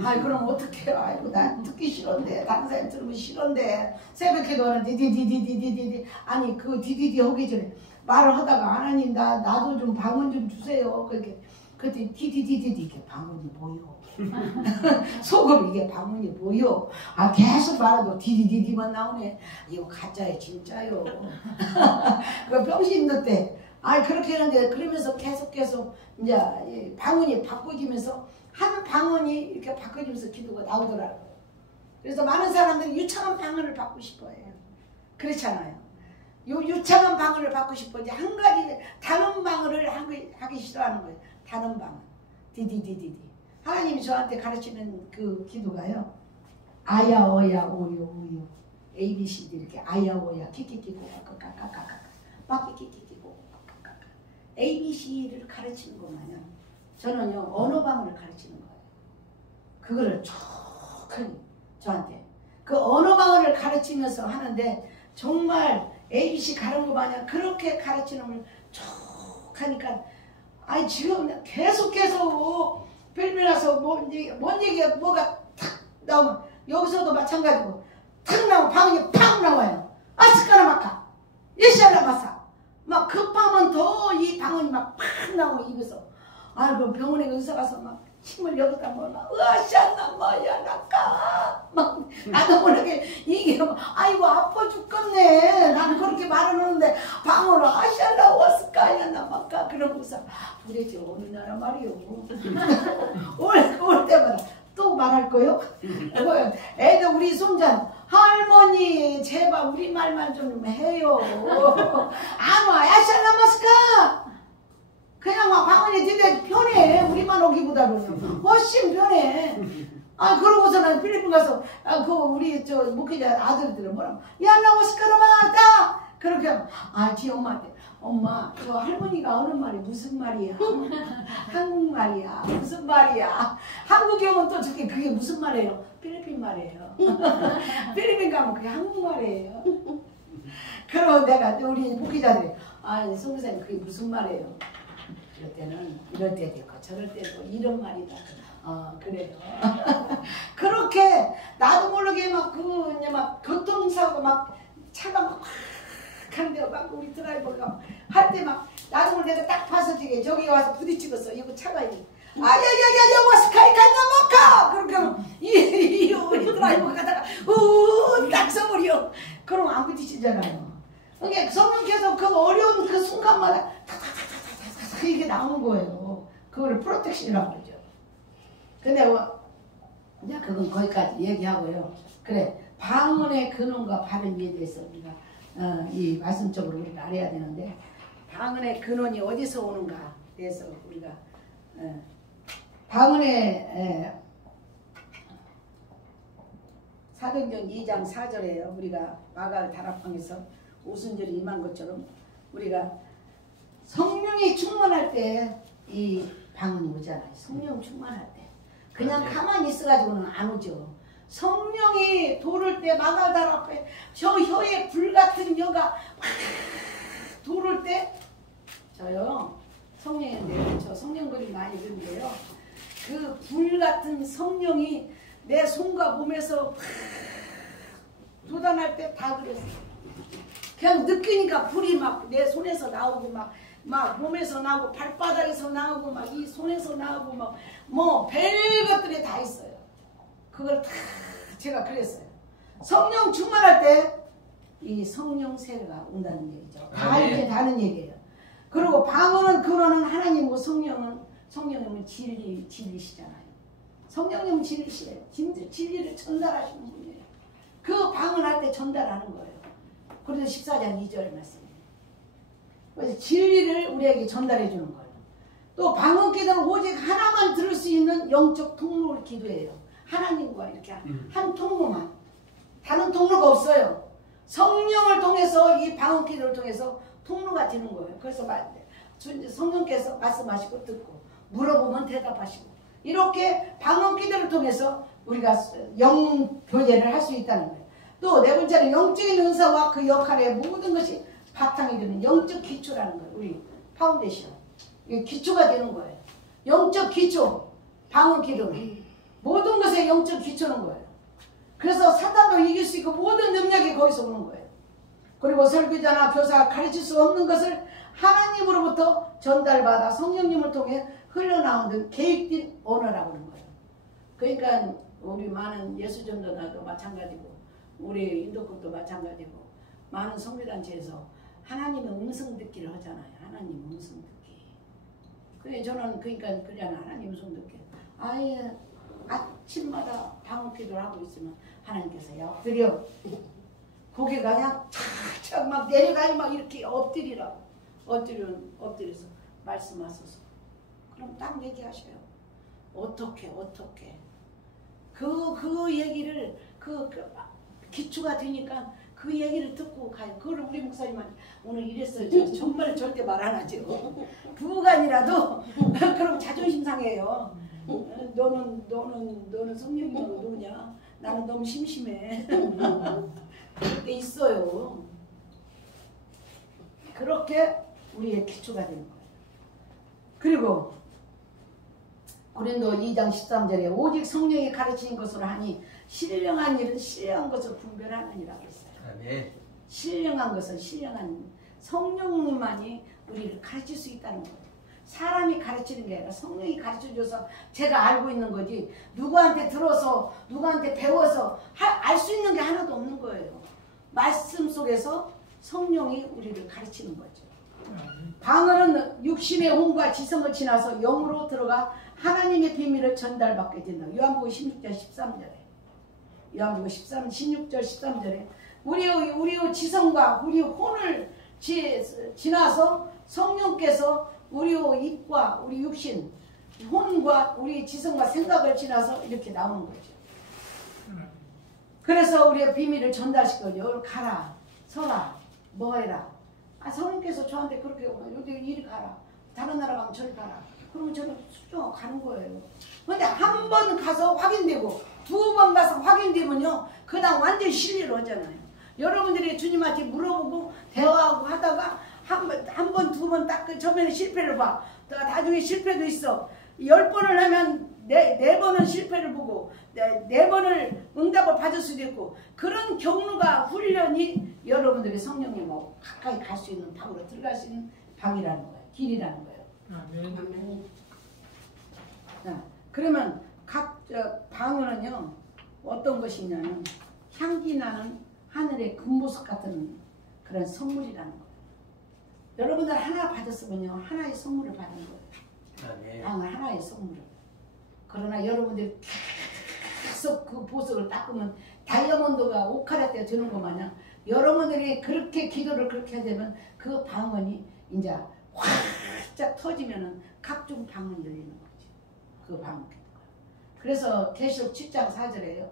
아이 그럼 어떡해요. 아이고 난 듣기 싫은데 다른 사람이 들으면 싫은데 새벽 기도하는 디디디디디디디 아니 그 디디디 하기 전에 말을 하다가 하나님 나도 좀 방언 좀 주세요. 그렇게 그때 디디디디디 이게 방언이 보여. 속으로 이게 방언이 보여. 아 계속 말해도 디디디디만 나오네. 이거 가짜예요 진짜요. 그 병신들 때 아 그렇게 했는데 그러면서 계속 이제 방언이 바꿔지면서 한 방언이 이렇게 바꿔지면서 기도가 나오더라고요. 그래서 많은 사람들이 유창한 방언을 받고 싶어해요. 그렇잖아요. 유창한 방언을 받고 싶어지 한 가지 다른 방언을 하기 싫어하는 거예요. 다른 방언 디디디디디. 하나님이 저한테 가르치는 그 기도가요. 아야 어야 오요 오요 ABCD 이렇게 아야 어야 키키키고 까까까까까 막 키키키고 까까까까 ABC를 가르치는 거 마냥 저는요 언어방을 가르치는 거예요. 그거를 촉하니 저한테 그 언어방을 가르치면서 하는데 정말 ABC 가른 거 마냥 그렇게 가르치는 걸 촉하니까 아니 지금 계속 필리핀 와서 뭔 얘기가 뭐가 탁 나오면 여기서도 마찬가지고 탁 나오면 방언이 팍 나와요. 아스카라마카 예시알라마사 막 급하면 더 이 방언이 막 팍 나오고 입에서 아이고 병원에 의사 가서 막 침을 여기다 몰라 으아샤나 뭐야 나까 막 나도 모르게 이게 아이고 아파 죽겠네. 나는 그렇게 말하는데 방언을 아샤나 왔을까야 나마까 그러고서 도대체 어느 나라 말이요. 올 때마다 또 말할 거요? 애들 우리 손자 할머니 제발 우리 말만 좀 해요. 안 와 아샤나 마스카 그냥 막 방언이 되게 편해. 우리만 오기보다는 훨씬 편해. 아 그러고서는 필리핀 가서 그 우리 저 목회자 아들들은 뭐라고 야 나오시카라마다 그렇게 하면 지 엄마한테 엄마 저 할머니가 하는 말이 무슨 말이야? 한국말이야. 무슨 말이야? 한국에 오면 또 저게 그게 무슨 말이에요? 필리핀 말이에요. 필리핀 가면 그게 한국말이에요. 그럼 내가 우리 목회자들이 송교사님 그게 무슨 말이에요? 이럴 때는 이럴 때도 있고 저럴 때도 이런 말이다. 그래요. 그렇게 나도 모르게 막 교통사고 막 차가 막 하는데 막 우리 드라이버가 할 때 막 나도 모르게 내가 딱 봐서 저기 와서 부딪히겠어. 이거 차가 이래. 야야야야 와서 가이카나마카 그렇게 하면 이 우리 드라이버가 가다가 딱 서버려. 그럼 안 부딪히잖아요. 그러니까 성령께서 그 어려운 그 순간마다 탁탁탁탁탁탁 이게 나오는 거예요. 그거를 프로텍션이라고 그러죠. 근데 그건 거기까지 얘기하고요. 그래 방언의 근원과 발음에 대해서 우리가 이 말씀적으로 우리가 알아야 되는데, 방언의 근원이 어디서 오는가 대해서 우리가 방언의 사도행전 2장 4절에 우리가 마갈 다락방에서 오순절이 임한 것처럼 우리가 성령이 충만할 때 이 방언이 오잖아요. 성령 충만할 때. 그냥 가만히 있어가지고는 안 오죠. 성령이 도를 때 마갈 다락방에 저 혀에 불같은 혀가 막 도를 때 저요 성령인데요. 저 성령 그림 많이 그리는데요. 그 불같은 성령이 내 손과 몸에서 돋아날 때 다 그랬어요. 그냥 느끼니까 불이 막 내 손에서 나오고 막 몸에서 나오고 발바닥에서 나오고 막 이 손에서 나오고 막 뭐 별 것들이 다 있어요. 그걸 다 제가 그랬어요. 성령 충만할 때 이 성령 세례가 온다는 얘기죠. 다 이렇게 다는 얘기예요. 그리고 방언은 근원은 하나님이고 성령님은 진리시잖아요. 성령님은 진리시래요. 진리를 전달하시는 분이에요. 그 방언할 때 전달하는 거예요. 그래서 14장 2절 말씀이에요. 그래서 진리를 우리에게 전달해 주는 거예요. 또 방언 기도는 오직 하나만 들을 수 있는 영적 통로를 기도해요. 하나님과 이렇게 한 통로만. 다른 통로가 없어요. 성령을 통해서 이 방언 기도를 통해서 통로가 되는 거예요. 그래서 성령께서 말씀하시고 듣고 물어보면 대답하시고 이렇게 방언 기도를 통해서 우리가 영 교제를 할 수 있다는 거예요. 또 네 번째는 영적인 은사와 그 역할의 모든 것이 바탕이 되는 영적 기초라는 거예요. 우리 파운데이션. 이게 기초가 되는 거예요. 영적 기초. 방언 기도는. 모든 것의 영적 기초는 거예요. 그래서 사탄도 이길 수 있고 모든 능력이 거기서 오는 거예요. 그리고 설교자나 교사가 가르칠 수 없는 것을 하나님으로부터 전달받아 성령님을 통해 흘러나오는 계획된 언어라고 하는 거예요. 그러니까 우리 많은 예수전도자도 마찬가지고 우리 인도국도 마찬가지고 많은 성교단체에서 하나님의 음성 듣기를 하잖아요. 하나님 음성 듣기. 그래 저는 그러니까 그냥 하나님 음성 듣기. 아예 아침마다 방언 기도를 하고 있으면 하나님께서 엎드려 고개가 그냥 착착 막 내려가니 막 이렇게 엎드리라고 엎드려서 말씀하소서. 그럼 딱 얘기하셔요. 어떻게 그 얘기를 그 기초가 되니까 그 얘기를 듣고 가요. 그걸 우리 목사님한테 오늘 이랬어요. 정말 절대 말 안 하죠. 부부간이라도 그럼 자존심 상해요. 너는 성령님하고 노냐? 나는 너무 심심해. 그럴 때 있어요. 그렇게 우리의 기초가 되는 거예요. 그리고 고린도 2장 13절에 오직 성령이 가르치는 것으로 하니 신령한 일은 신령한 것을 분별하느니라고 했어요. 아멘. 신령한 것은 신령한 성령님만이 우리를 가르칠 수 있다는 거예요. 사람이 가르치는 게 아니라 성령이 가르쳐줘서 제가 알고 있는 거지 누구한테 들어서 누구한테 배워서 알 수 있는 게 하나도 없는 거예요. 말씀 속에서 성령이 우리를 가르치는 거죠. 방언은 육신의 혼과 지성을 지나서 영으로 들어가 하나님의 비밀을 전달받게 된다. 요한복음 16절 13절에 요한복음 16절 13절에 우리의 지성과 우리의 혼을 지나서 성령께서 우리의 입과 우리 육신 혼과 우리 지성과 생각을 지나서 이렇게 나오는 거죠. 그래서 우리의 비밀을 전달시켜요. 가라 서라 뭐 해라. 성령께서 저한테 그렇게 여기 이리 가라. 다른 나라 가면 저리 가라. 그러면 저는 수정하고 가는 거예요. 근데 한 번 가서 확인되고 두 번 가서 확인되면요. 그 다음 완전히 신뢰를 하잖아요. 여러분들이 주님한테 물어보고 대화하고 하다가 한 번, 두 번 딱 처음에는 실패를 봐. 나중에 실패도 있어. 10번을 하면 네 번은 실패를 보고 네 번을 응답을 받을 수도 있고 그런 경로가 훈련이 여러분들이 성령님하고 가까이 갈 수 있는 방으로 들어갈 수 있는 방이라는 거예요. 길이라는 거예요. 아멘. 자, 그러면 각 방언은요 어떤 것이냐면 향기 나는 하늘의 금보석 같은 그런 선물이라는 거예요. 여러분들 하나 받았으면요 하나의 선물을 받은 거예요. 아멘. 방언 하나의 선물을. 그러나 여러분들이 계속 그 보석을 닦으면 다이아몬드가 5카라트에 드는 것 마냥 여러분들이 그렇게 기도를 그렇게 하면 그 방언이 이제 활짝 터지면은 각종 방언이 열리는 거지. 그 방언 기도가. 그래서 계시록 7장 4절에요.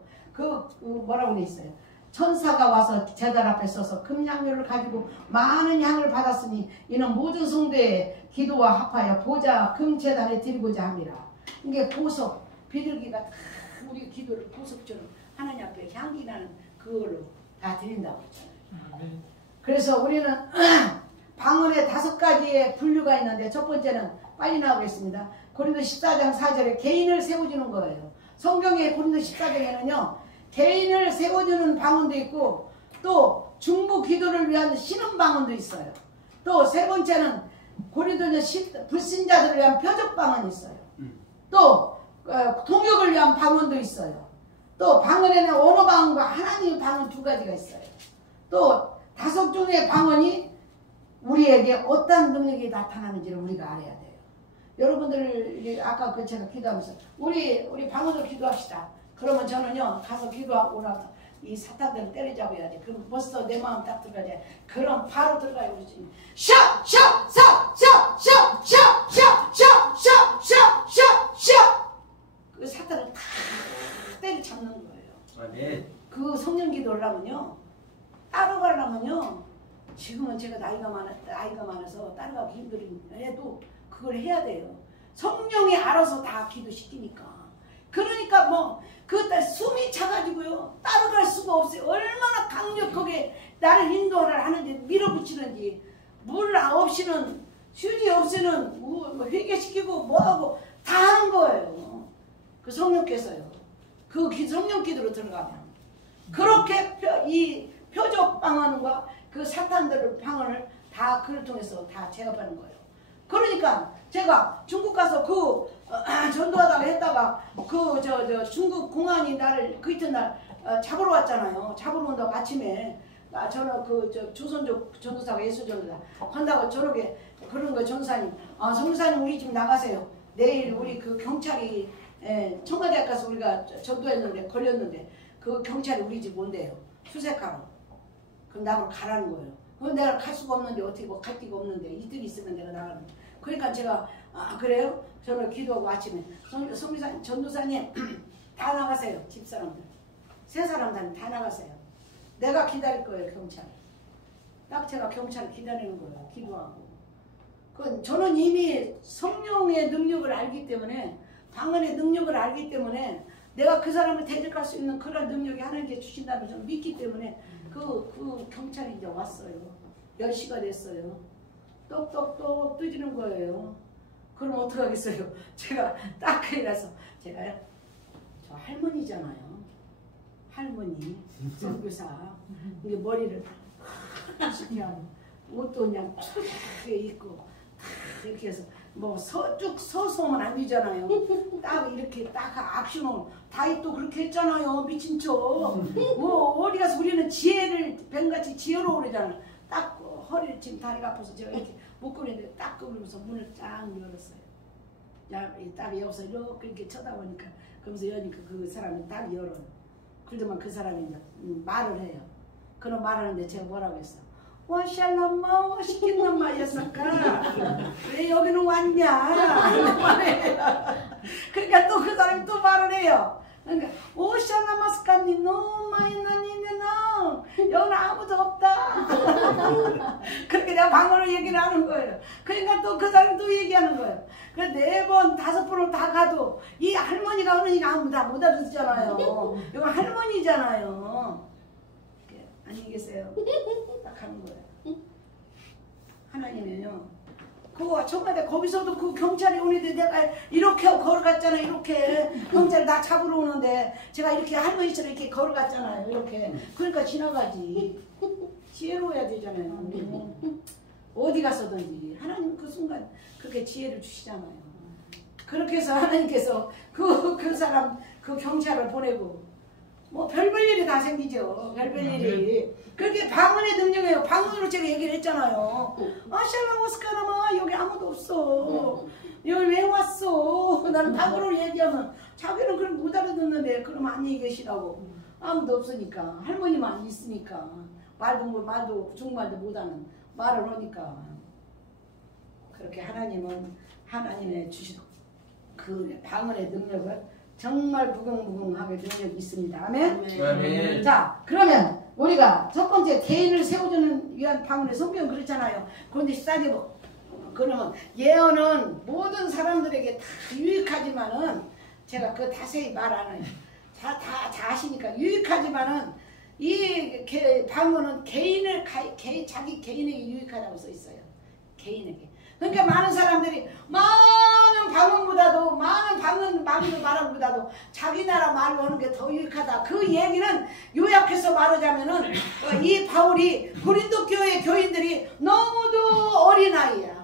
뭐라고 돼 있어요? 천사가 와서 제단 앞에 서서 금향료를 가지고 많은 향을 받았으니 이는 모든 성도의 기도와 합하여 보좌 금제단에 드리고자 함이라. 이게 보석, 비둘기가 다 우리 기도를 보석처럼 하나님 앞에 향기 나는 그걸로 다 드린다고 했잖아요. 그래서 우리는 방언에 5가지의 분류가 있는데 첫 번째는 빨리 나오겠습니다. 고린도 14장 4절에 개인을 세워주는 거예요. 성경의 고린도 14장에는요. 개인을 세워주는 방언도 있고 또 중보 기도를 위한 신음 방언도 있어요. 또 세 번째는 고린도전 불신자들을 위한 표적 방언이 있어요. 또 통역을 위한 방언도 있어요. 또 방언에는 언어 방언과 하나님의 방언 2가지가 있어요. 또 5종의 방언이 우리에게 어떤 능력이 나타나는지를 우리가 알아야 돼요. 여러분들 아까 제가 기도하면서 우리 방언으로 기도합시다. 그러면 저는요 가서 기도하고 나서 이 사탄들을 때리자고 해야지. 그럼 벌써 내 마음 딱 들어가야 돼. 그럼 바로 들어가요. 우리 주님. 그 사탄을 다 때리잡는 거예요. 아멘. 그 성령 기도를 하면요 따라가려면요 지금은 제가 나이가 많아서 따라가기 힘들어도 그걸 해야 돼요. 성령이 알아서 다 기도시키니까. 그러니까 뭐 그때 숨이 차가지고요 따라갈 수가 없어요. 얼마나 강력하게 나를 인도를 하는지 밀어붙이는지 물 없이는 휴지 없이는 뭐 회개시키고 뭐하고 다 하는 거예요. 그 성령께서요. 그 성령 기도로 들어가면 그렇게 이 표적 방언과 그 사탄들의 방언을 다 그를 통해서 다 제압하는 거예요. 그러니까 제가 중국 가서 전도하다가 했다가 중국 공안이 나를 그 이튿날 잡으러 왔잖아요. 잡으러 온다고 아침에 저는 조선족 전도사가 예수 전도사 한다고 저녁에 그런 거 전사님 성사님 우리 집 나가세요. 내일 우리 그 경찰이 청와대 가서 우리가 전도했는데 걸렸는데 그 경찰이 우리 집 온대요. 수색하러. 그럼 나를 가라는 거예요. 그럼 내가 갈 수가 없는데 어떻게 갈 데가 없는데 이틀 있으면 내가 나가는 거예요. 그러니까 제가 그래요? 저는 기도하고 아침에 성미사님 전도사님 다 나가세요. 집사람들 3사람들 다 나가세요. 내가 기다릴 거예요. 경찰. 딱 제가 경찰을 기다리는 거예요. 기도하고. 저는 이미 성령의 능력을 알기 때문에 방언의 능력을 알기 때문에 내가 그 사람을 대적할 수 있는 그런 능력이 하나님께 주신다는 저는 믿기 때문에 그 경찰이 이제 왔어요. 10시가 됐어요. 똑똑똑 뜨지는 거예요. 그럼 어떡하겠어요? 제가 딱 그래서 제가 저 할머니잖아요. 할머니 선교사 이게 머리를 이렇게 하고 옷도 그냥 툭 입고 이렇게 해서 뭐 쭉 서서 오면 안 되잖아요. 딱 이렇게 딱 액션을 다윗도 그렇게 했잖아요. 미친 척. 뭐 어디 가서 우리는 지혜를 뱀같이 지혜로 그러잖아요. 딱 허리를 지금 다리가 아파서 제가 이렇게 목걸이인데 딱 그러면서 문을 쫙 열었어요. 야, 딱 여기서 이렇게 쳐다보니까 그러면서 여니까 그 사람이 딱 열어. 그러더만 그 사람이 이제 말을 해요. 그런 말하는데 제가 뭐라고 했어? 와샬람마 시킨 놈마였을까? 왜 여기는 왔냐? 그러니까 또 그 사람이 또 말을 해요. 그러니까 오샬라마스카니 노마이나니네나 여기는 아무도 없다. 그렇게 내가 방언을 얘기를 하는 거예요. 그러니까 또 그 사람이 또 얘기하는 거예요. 그 4번 5번을 다 가도 이 할머니가 오니까 아무도 다 못 알아듣잖아요. 이거 할머니잖아요. 안녕히 계세요. 딱 하는 거예요. 하나님은요. 그 청와대 거기서도 그 경찰이 오는데 내가 이렇게 걸어갔잖아요. 이렇게 경찰 나 잡으러 오는데 제가 이렇게 할머니처럼 이렇게 걸어갔잖아요. 이렇게. 그러니까 지나가지. 지혜로워야 되잖아요. 어디 가서든지 하나님 그 순간 그렇게 지혜를 주시잖아요. 그렇게 해서 하나님께서 그 사람 그 경찰을 보내고 뭐 별별 일이 다 생기죠. 별별 일이. 그렇게 방언의 능력이에요. 방언으로 제가 얘기를 했잖아요. 샬라모스카라마 여기 아무도 없어. 여기 왜 왔어? 나는 방언으로 얘기하면 자기는 그럼 못 알아듣는데 그럼 안녕히 계시라고. 아무도 없으니까 할머니만 있으니까 말도 중국말도 못하는 말을 하니까 그렇게 하나님은 하나님의 주신 그 방언의 능력을 정말 무궁무궁하게 능력이 있습니다. 아멘? 아멘. 자, 그러면 우리가 첫 번째 개인을 세워주는 위한 방언의 성경 그렇잖아요. 그런데 14절 그러면 예언은 모든 사람들에게 다 유익하지만은 제가 그 자세히 말 안 해요. 다 아시니까 유익하지만은 이 방언은 자기 개인에게 유익하다고 써 있어요. 개인에게. 그러니까 많은 사람들이 많은 방언보다도 많은 말보다도 자기 나라 말로 하는 게 더 유익하다. 그 얘기는 요약해서 말하자면은 이 바울이 고린도 교회 교인들이 너무도 어린아이야.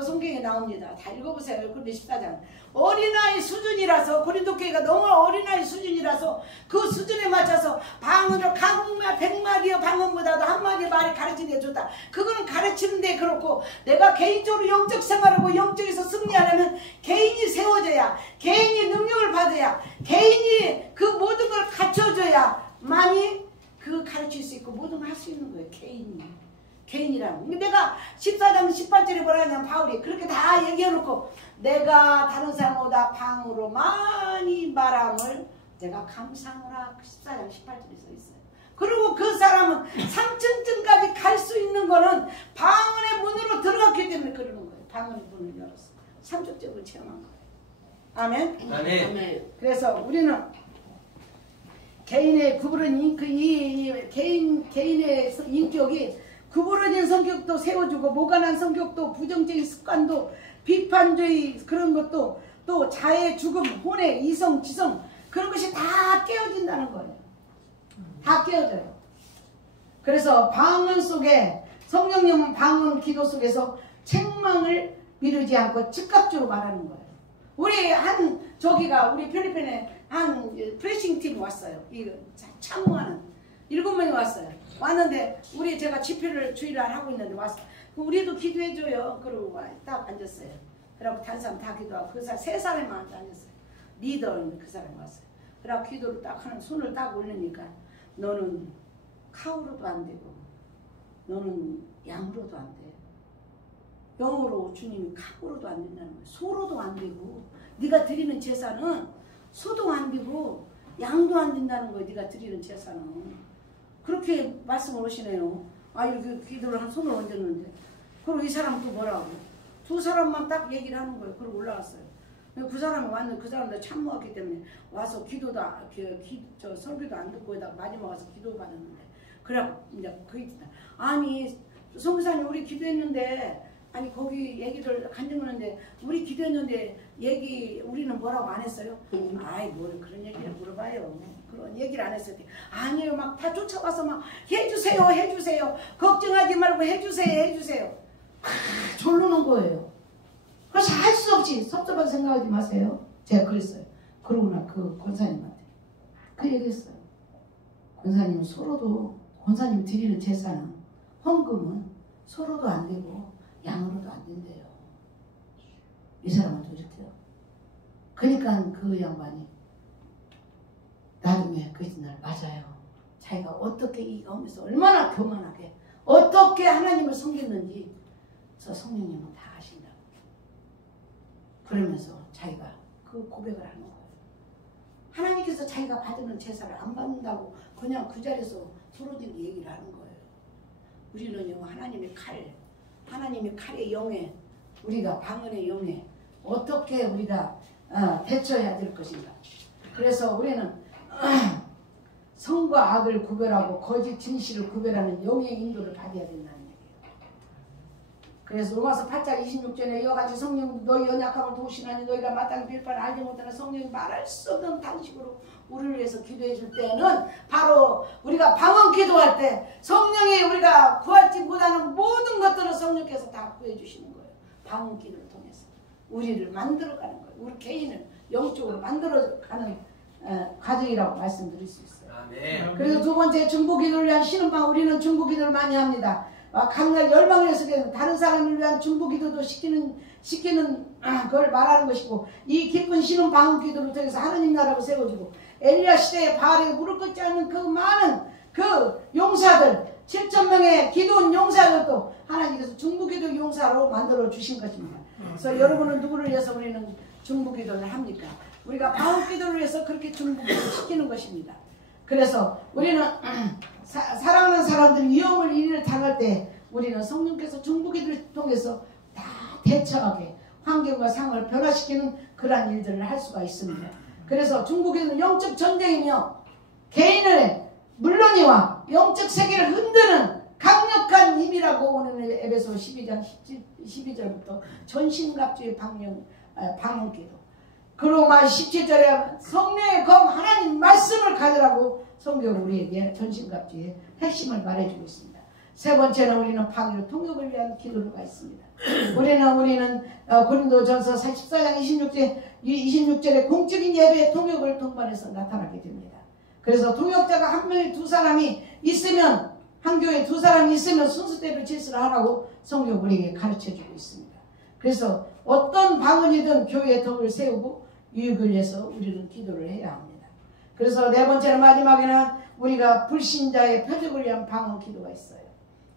성경에 나옵니다. 다 읽어보세요. 고린도 14장. 어린아이 수준이라서 고린도 교회가 너무 어린아이 수준이라서 그 수준에 맞춰서 방언을 각마 100마디의 방언보다도 한마디의 말이 가르치는 게 좋다. 그거는 가르치는데 그렇고 내가 개인적으로 영적 생활하고 영적에서 승리하려면 개인이 세워져야 개인이 능력을 받아야 개인이 그 모든 걸 갖춰줘야만이 그 가르칠 수 있고 모든 걸 할 수 있는 거예요. 개인이라고. 내가 14장 18절에 뭐라 하냐면 바울이 그렇게 다 얘기해놓고 내가 다른 사람보다 방으로 많이 말함을 내가 감상하라. 14장 18절에 써 있어요. 그리고 그 사람은 상층층까지 갈 수 있는 거는 방언의 문으로 들어갔기 때문에 그러는 거예요. 방언의 문을 열었어. 삼적적으로 체험한 거예요. 아멘? 아멘. 그래서 우리는 개인의 구부러진 개인의 인격이 구부러진 성격도 세워주고 모관한 성격도 부정적인 습관도 비판주의 그런 것도 또 자해 죽음 혼애 이성 지성 그런 것이 다 깨어진다는 거예요. 다 깨어져요. 그래서 방언 속에 성령님은 방언 기도 속에서 책망을 미루지 않고 즉각적으로 말하는 거예요. 우리 우리 필리핀에 한 프레싱 팀 왔어요. 이거 참모하는 7명이 왔어요. 왔는데 제가 집회를 주일날 하고 있는데 왔어. 우리도 기도해줘요. 그러고 딱 앉았어요. 그러고 다른 사람 다 기도하고 그 사람 3사람만 앉았어요. 리더는 그 사람이 왔어요. 그러고 기도를 딱 하는 손을 딱 올리니까 너는 카우로도 안 되고 너는 양으로도 안 돼. 영으로 주님이 카우로도 안 된다는 거예요. 소로도 안 되고 네가 드리는 제사는 소도 안 되고 양도 안 된다는 거예요. 네가 드리는 제사는. 그렇게 말씀을 하시네요. 이렇게 기도를 한 손을 얹었는데 그리고 이 사람 또 뭐라고 2사람만 딱 얘기를 하는 거예요. 그리고 올라갔어요. 그 사람이 왔는데 그 사람들 참모했기 때문에 와서 기도도 설교도 안 듣고 여기다가 마지막 와서 기도 받았는데 그래갖고 이제 아니 성사님 우리 기도했는데 아니 거기 얘기를 간증하는데 우리 기도했는데 우리는 뭐라고 안 했어요? 아이 뭘 그런 얘기를 물어봐요. 그런 얘기를 안 했어요. 아니에요. 막 다 쫓아가서 막 해주세요. 걱정하지 말고 해주세요. 졸르는 거예요. 그래서 할 수 없이 섭섭하게 생각하지 마세요. 제가 그랬어요. 그러고 그 권사님한테 그 얘기했어요. 권사님 권사님 드리는 제사는 헌금은 소로도 안 되고 양으로도 안 된대요. 이 사람한테 이렇게요. 그러니까 그 양반이 나중에 그 이튿날 맞아요. 자기가 어떻게 이 가운데서 얼마나 교만하게 어떻게 하나님을 섬겼는지 성령님은 다 아신다고. 그러면서 자기가 그 고백을 하는 거예요. 하나님께서 자기가 받는 제사를 안 받는다고 그냥 그 자리에서 서로들이 얘기를 하는 거예요. 우리는요 하나님의 칼의 영에 우리가 방언의 영에 어떻게 우리가 대처해야 될 것인가. 그래서 우리는 성과 악을 구별하고 거짓 진실을 구별하는 영의 인도를 받아야 된다는 얘기예요. 그래서 로마서 8장 26절에 이와 같이 성령 너희 연약함을 도우시나니 너희가 마땅히 빌바를 알지 못하는 성령이 말할 수 없는 방식으로 우리를 위해서 기도해 줄 때는 바로 우리가 방언 기도할 때 성령이 우리가 구하지 못하는 모든 것들을 성령께서 다 구해 주시는 거예요. 방언 기도를 통해서 우리를 만들어가는 거예요. 우리 개인을 영적으로 만들어가는 과정이라고 말씀드릴 수 있어요. 아멘. 그래서 두 번째 중보기도를 위한 신음방 우리는 중보기도를 많이 합니다. 강날 열방을 해서 다른 사람을 위한 중보기도도 시키는 걸 말하는 것이고 이 깊은 신음 방언 기도를 통해서 하나님 나라를 세워주고 엘리야 시대에 바알에게 무릎 꿇지 않는 그 많은 그 용사들 7,000명의 기도원 용사들도 하나님께서 중보기도 용사로 만들어 주신 것입니다. 그래서 여러분은 누구를 위해서 우리는 중보기도를 합니까? 우리가 방언기도를 위해서 그렇게 중보기도를 시키는 것입니다. 그래서 우리는 사랑하는 사람들이 위험을 일을 당할 때 우리는 성령께서 중보기도를 통해서 다 대처하게 환경과 상황을 변화시키는 그러한 일들을 할 수가 있습니다. 그래서 중보기도는 영적 전쟁이며 개인을 물론이와 영적 세계를 흔드는 강력한 힘이라고 오늘 에베소 12장 12절부터 전신갑주의 방언기도 그로마 17절에 성령의 검 하나님 말씀을 가지라고 성경 우리에게 전신갑주의 핵심을 말해주고 있습니다. 세 번째는 우리는 방위로 통역을 위한 기도가 있습니다. 우리는 고린도전서 14장 26절에 공적인 예배의 통역을 동반해서 나타나게 됩니다. 그래서 통역자가 한 명이 두 사람이 있으면 한 교회에 두 사람이 있으면 순서대로 질서를 하라고 성경 우리에게 가르쳐주고 있습니다. 그래서 어떤 방언이든 교회의 덕을 세우고 유익을 위해서 우리는 기도를 해야 합니다. 그래서 네 번째는 마지막에는 우리가 불신자의 표적을 위한 방언 기도가 있어요.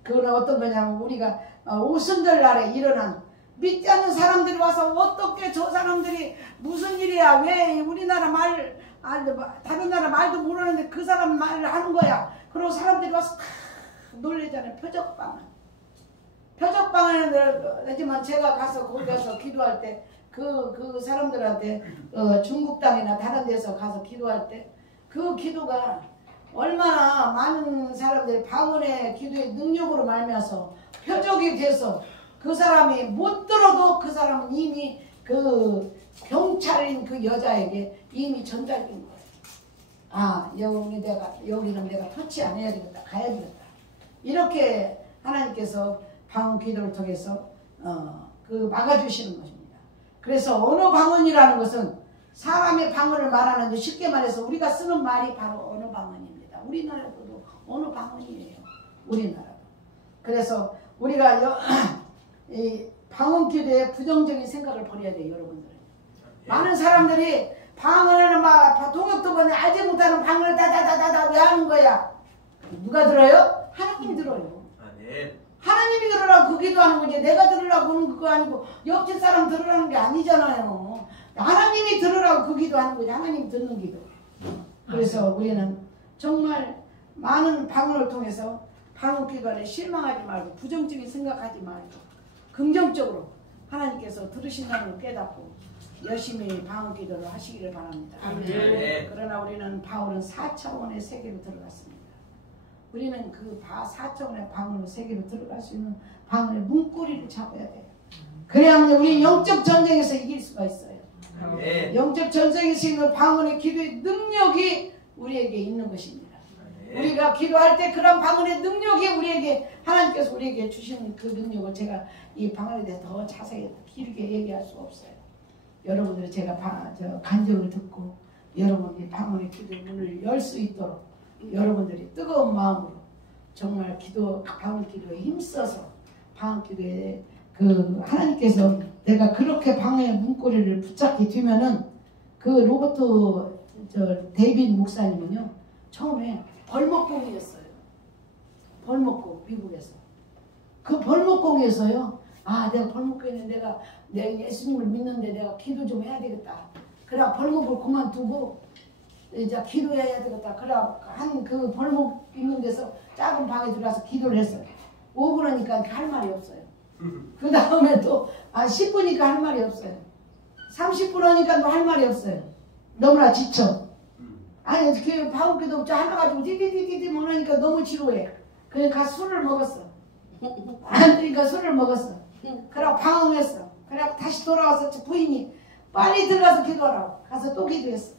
그거는 어떤 거냐면 우리가 오순절 날에 일어난 믿지 않는 사람들이 와서 어떻게 저 사람들이 무슨 일이야 왜 우리나라 말 다른 나라 말도 모르는데 그 사람 말을 하는 거야. 그리고 사람들이 와서 다 놀래잖아요. 표적방언을 하지만 제가 가서 거기 가서 기도할 때 그 사람들한테 중국 땅이나 다른 데서 가서 기도할 때 그 기도가 얼마나 많은 사람들이 방언의 기도의 능력으로 말미암아서 표적이 돼서 그 사람이 못 들어도 그 사람은 이미 그 경찰인 그 여자에게 이미 전달된 거예요. 아 여기는 내가 터치 안 해야 되겠다. 가야 되겠다. 이렇게 하나님께서 방언 기도를 통해서 그 막아주시는 것입니다. 그래서 언어 방언이라는 것은 사람의 방언을 말하는데 쉽게 말해서 우리가 쓰는 말이 바로 언어 방언입니다. 우리나라도 언어 방언이에요. 우리나라도. 그래서 우리가 이 방언 기도에 부정적인 생각을 버려야 돼요. 여러분들. 많은 사람들이 방언을 막 동역도 보니 알지 못하는 방언을 다다다다다 왜 하는 거야? 누가 들어요? 하나님이 들어요. 하나님이 들으라고 그 기도하는 거지 내가 들으라고 하는 그거 아니고 옆집 사람 들으라는 게 아니잖아요. 하나님이 들으라고 그 기도하는 거지 하나님이 듣는 기도. 그래서 우리는 정말 많은 방언을 통해서 방언 기도에 실망하지 말고 부정적인 생각하지 말고 긍정적으로 하나님께서 들으신다는 걸 깨닫고 열심히 방언 기도를 하시기를 바랍니다. 그러나 우리는 바울은 4차원의 세계로 들어갔습니다. 우리는 그 4차원의 방언의 세계로 들어갈 수 있는 방언의 문고리를 잡아야 돼요. 그래야만 우리 영적 전쟁에서 이길 수가 있어요. 영적 전쟁에서 있는 방언의 기도의 능력이 우리에게 있는 것입니다. 우리가 기도할 때 그런 방언의 능력이 우리에게 하나님께서 우리에게 주시는 그 능력을 제가 이 방언에 대해서 더 자세히 길게 얘기할 수 없어요. 여러분들이 제가 간증을 듣고 여러분이 방언의 기도의 문을 열 수 있도록 여러분들이 뜨거운 마음으로 정말 방언 기도에 힘써서 방언 기도에 그 하나님께서 내가 그렇게 방언의 문고리를 붙잡게 되면은 그 로버트 데이빗 목사님은요 처음에 벌목공이었어요. 벌목공 미국에서 그 벌목공에서요 내가 벌목공에 내가 예수님을 믿는데 내가 기도 좀 해야 되겠다. 그래 벌목을 그만두고 이제 기도해야 되겠다. 그래 한 그 벌목 있는 데서 작은 방에 들어가서 기도를 했어요. 5분 하니까 할 말이 없어요. 그 다음에 또 10분이니까 할 말이 없어요. 30분 하니까 또 할 말이 없어요. 너무나 지쳐. 아니 그 방귀도 없지 하나 가지고 디디디디디 못하니까 너무 지루해. 그러니까 술을 먹었어. 그러니까 술을 먹었어. 그러고 방황했어. 그래고 다시 돌아와서 부인이 빨리 들어가서 기도하라고. 가서 또 기도했어.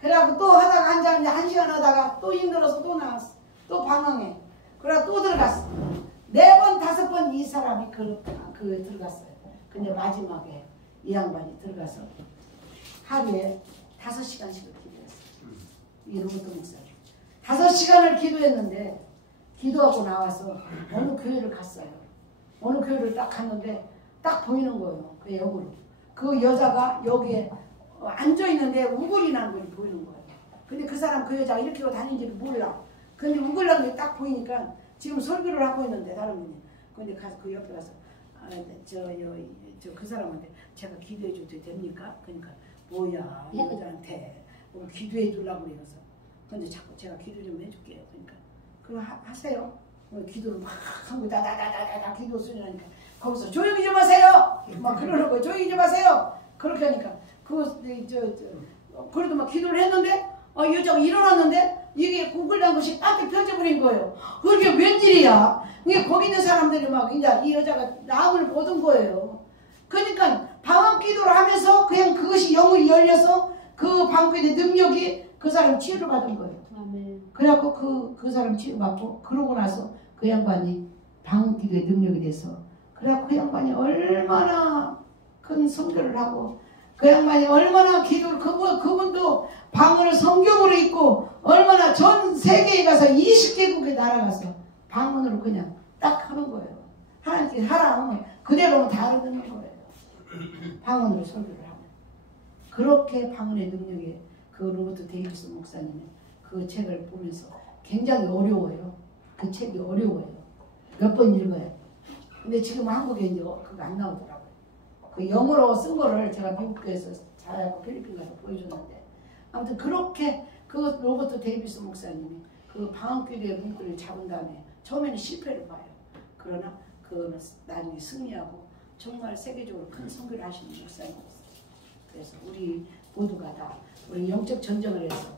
그래갖고 또 하다가 앉았는데 1시간 하다가 또 힘들어서 또 나왔어. 또 방황해. 그래고 또 들어갔어. 4번, 5번 이 사람이 그 들어갔어요. 근데 마지막에 이 양반이 들어가서 하루에 5시간씩을 기도했어요. 이 로버트 목사님. 5시간을 기도했는데 기도하고 나와서 어느 교회를 갔어요. 어느 교회를 딱 갔는데 딱 보이는 거예요. 그 역으로. 그 여자가 여기에 앉아있는데 우글이 나는 것이 보이는 거예요. 근데 그 사람 그 여자가 이렇게 하고 다니는지를 몰라. 근데 우글라는 게 딱 보이니까 지금 설교를 하고 있는데 다른 분이. 근데 가서 그 옆에 가서 그 사람한테 제가 기도해 줘도 됩니까? 그러니까 뭐야 이 여자한테 뭐 기도해 주려고 그래서. 근데 자꾸 제가 기도 좀 해줄게요. 그러니까 그거 하세요. 기도를 막 하고 다다다다다 기도 소리 나니까 거기서 조용히 좀 하세요. 막 그러는 거예요. 조용히 좀 하세요. 그렇게 하니까 그래도 막 기도를 했는데 여자가 일어났는데 이게 구글난 것이 딱 펴져버린 거예요. 그게 웬일이야? 이게 거기 있는 사람들이 막 이제 이 여자가 나음을 못 온 거예요. 그러니까 방언 기도를 하면서 그냥 그것이 영이 열려서 그 방언의 능력이 그 사람 치유를 받은 거예요. 그래갖고 그 사람 치유받고 그러고 나서 그 양반이 방언 기도의 능력이 돼서 그래갖고 그 양반이 얼마나 큰 선교를 하고 그 양반이 얼마나 기도를 그분도 방언을 성경으로 읽고 얼마나 전 세계에 가서 20개국에 날아가서 방언으로 그냥 딱 하는 거예요. 하나님께 하라 하면 그대로 다 알아듣는 거예요. 방언으로 설교를 하고 그렇게 방언의 능력에 그 로버트 데이비스 목사님의 그 책을 보면서 굉장히 어려워요. 그 책이 어려워요. 몇 번 읽어요. 근데 지금 한국에 이제 그거 안 나오더라고요. 그 영어로 쓴 거를 제가 미국에서 자하고 필리핀 가서 보여줬는데 아무튼 그렇게 그 로버트 데이비스 목사님이 그 방언기도의 문구를 잡은 다음에 처음에는 실패를 봐요. 그러나 그거는 나중에 승리하고 정말 세계적으로 큰 선교를 하시는 목사님이었어요. 그래서 우리 모두가 다 우리 영적 전쟁을 해서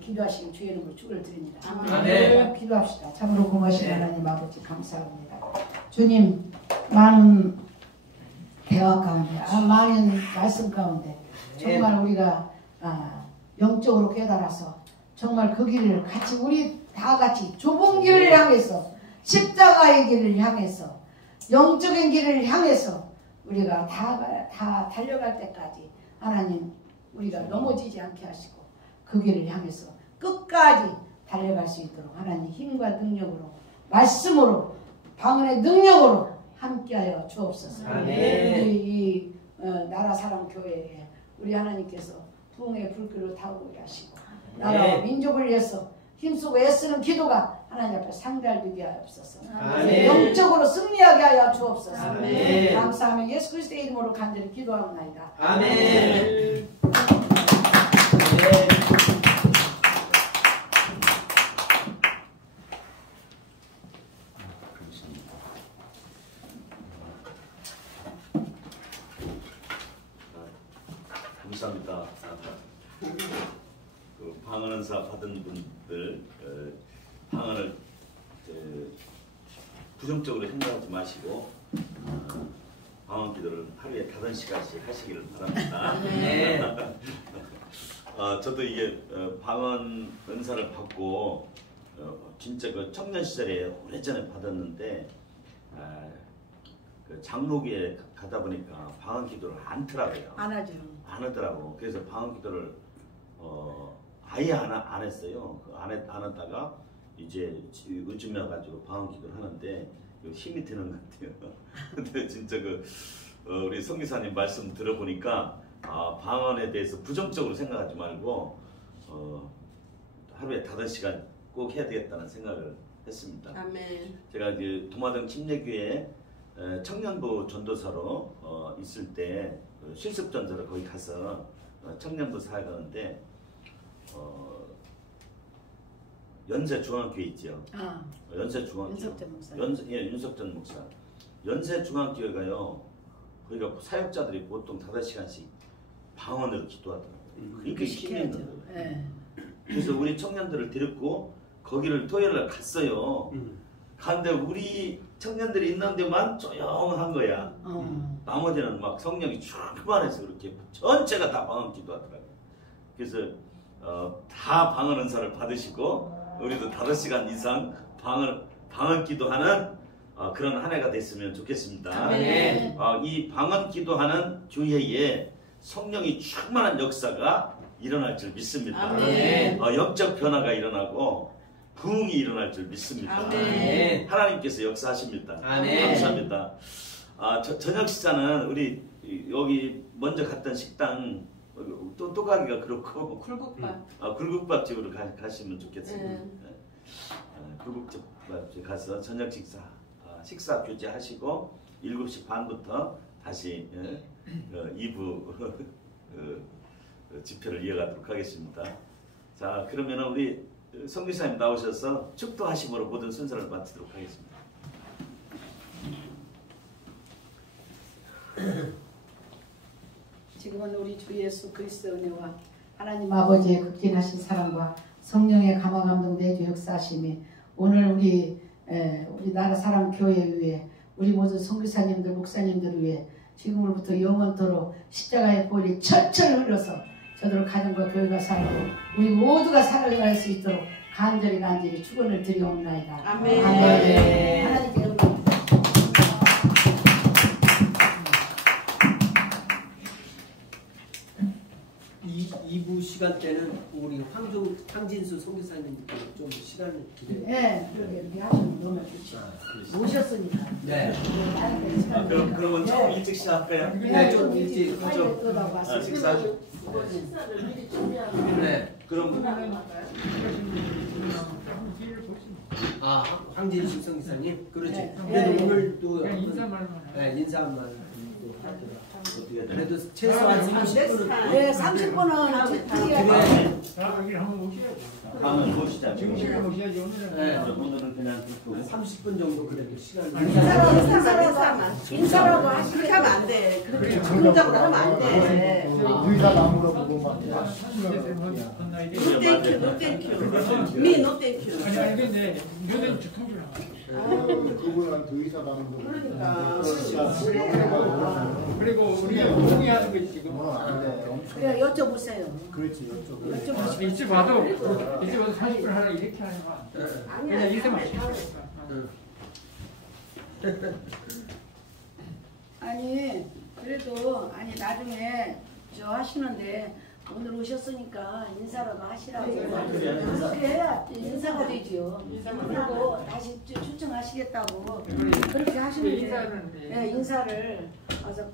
기도하시는 주의 이름으로 축을 드립니다. 아멘. 기도합시다. 참으로 고마우신 하나님 아버지 감사합니다. 주님 많은 대화 가운데 많은 말씀 가운데 정말 우리가 영적으로 깨달아서 정말 그 길을 같이 우리 다 같이 좁은 길을 향해서 십자가의 길을 향해서 영적인 길을 향해서 우리가 다 달려갈 때까지 하나님 우리가 넘어지지 않게 하시고 그 길을 향해서 끝까지 달려갈 수 있도록 하나님 힘과 능력으로 말씀으로 방언의 능력으로 함께하여 주옵소서. 우리 이 나라 사랑 교회에 우리 하나님께서 부흥의 불길을 타오르게 하시고 나라와 민족을 위해서 힘쓰고 애쓰는 기도가 하나님 앞에 상달되게 하옵소서. 영적으로 승리하게 하여 주옵소서. 감사하며 예수 그리스도의 이름으로 간절히 기도하옵나이다. 아멘. 감사합니다. 그 방언은사 받은 분들 방언을 부정적으로 생각하지 마시고 방언 기도를 하루에 5시간씩 하시기를 바랍니다. 네. 저도 이게 방언 은사를 받고 진짜 그 청년 시절에 오래전에 받았는데 그 장로교에 가다 보니까 방언 기도를 안 하더라고요. 안 하죠. 안 하더라고. 그래서 방언 기도를 아예 안 했어요. 안 하다가 이제 요즘에 가지고 방언 기도를 하는데 힘이 드는 것 같아요. 근데 진짜 우리 성기사님 말씀 들어보니까 방언에 대해서 부정적으로 생각하지 말고 하루에 5시간 꼭 해야 되겠다는 생각을 했습니다. 아멘. 제가 이제 도마등 침례교회 청년부 전도사로 있을 때 실습 전도를 거기 가서 청년부 사역하는데 연세 중앙교회 있죠. 연세 중앙교회. 윤석전 목사. 윤석전 목사. 연세 중앙교회가요. 거기가 사역자들이 보통 5시간씩 방언으로 기도하더라고요. 그러니까 힘이 있는 거예요. 네. 그래서 우리 청년들을 데리고 거기를 토요일날 갔어요. 갔는데 우리 청년들이 있는 데만 조용한 거야. 나머지는 막 성령이 충만해서 그렇게 전체가 다 방언 기도하더라고요. 그래서 다 방언 은사를 받으시고 우리도 5시간 이상 방언 기도하는 그런 한 해가 됐으면 좋겠습니다. 이 방언 기도하는 주해에 성령이 충만한 역사가 일어날 줄 믿습니다. 영적 변화가 일어나고 부흥이 일어날 줄 믿습니다. 하나님께서 역사하십니다. 감사합니다. 저녁 식사는 우리 여기 먼저 갔던 식당 또 가기가 그렇고 굴국밥. 굴국밥집으로 가시면 좋겠습니다. 네. 굴국밥집 가서 저녁 식사 교제하시고 7시 반부터 다시 2부 집회를 이어가도록 하겠습니다. 자, 그러면 우리 성교사님 나오셔서 축도하심으로 모든 순서를 마치도록 하겠습니다. 지금은 우리 주 예수 그리스도의 은혜와 하나님 아버지의 극진하신 사랑과 성령의 감화 감동 내주 역사하심이 오늘 우리 나라 사람 교회 위에 우리 모든 선교사님들 목사님들 위해 지금으로부터 영원토록 십자가의 보혈이 철철 흘러서 저들 가정과 교회가 살고 우리 모두가 살아갈 수 있도록 간절히 축원을 드리옵나이다. 아멘. 아멘. 하나님께 영광. 이부 시간 때는 우리 황진수 선교사님께 좀 시간을 기대해. 네, 그렇게 이렇게 하시면 너무 좋죠. 모셨으니까. 네. 그러면 좀 일찍 시작할까요? 네, 좀 일찍 좀 식사. 네. 그럼 황진수 선교사님, 그렇지. 네. 그래도 네. 오늘도 인사말만. 네, 인사만 어떻게 해야 되나? 그래도 최소한 30분은. 네, 30분은 그래. 자, 여기 한번 오셔야죠. 한번 보시자. 지금 시간 오셔야지 오늘은. 네. 오늘은 그냥 듣고 30분 정도 그래도 시간을. 인사라도 그렇게 하면 안 돼. 그렇게 그래. 적극적으로 하면 안 돼. 의사 나무로 보고 막 노 땡큐, 노 땡큐. 미, 노 땡큐. 아니 근데 요즘 통줄 알아. 그분한테 의사 나무로 그러니까. 그리고 우리가 동의하는 거 지금. 그래 여쭤보세요. 그렇지 여쭤. 이제 봐도 30분 하라 이렇게 하는 거야. 그냥 이세만 아니 그래도 나중에 저 하시는데 오늘 오셨으니까 인사라도 하시라고 그렇게 해야 인사가 되죠. 그리고 다시 초청하시겠다고 그렇게 하시면 돼요. 인사는 네, 인사를 와서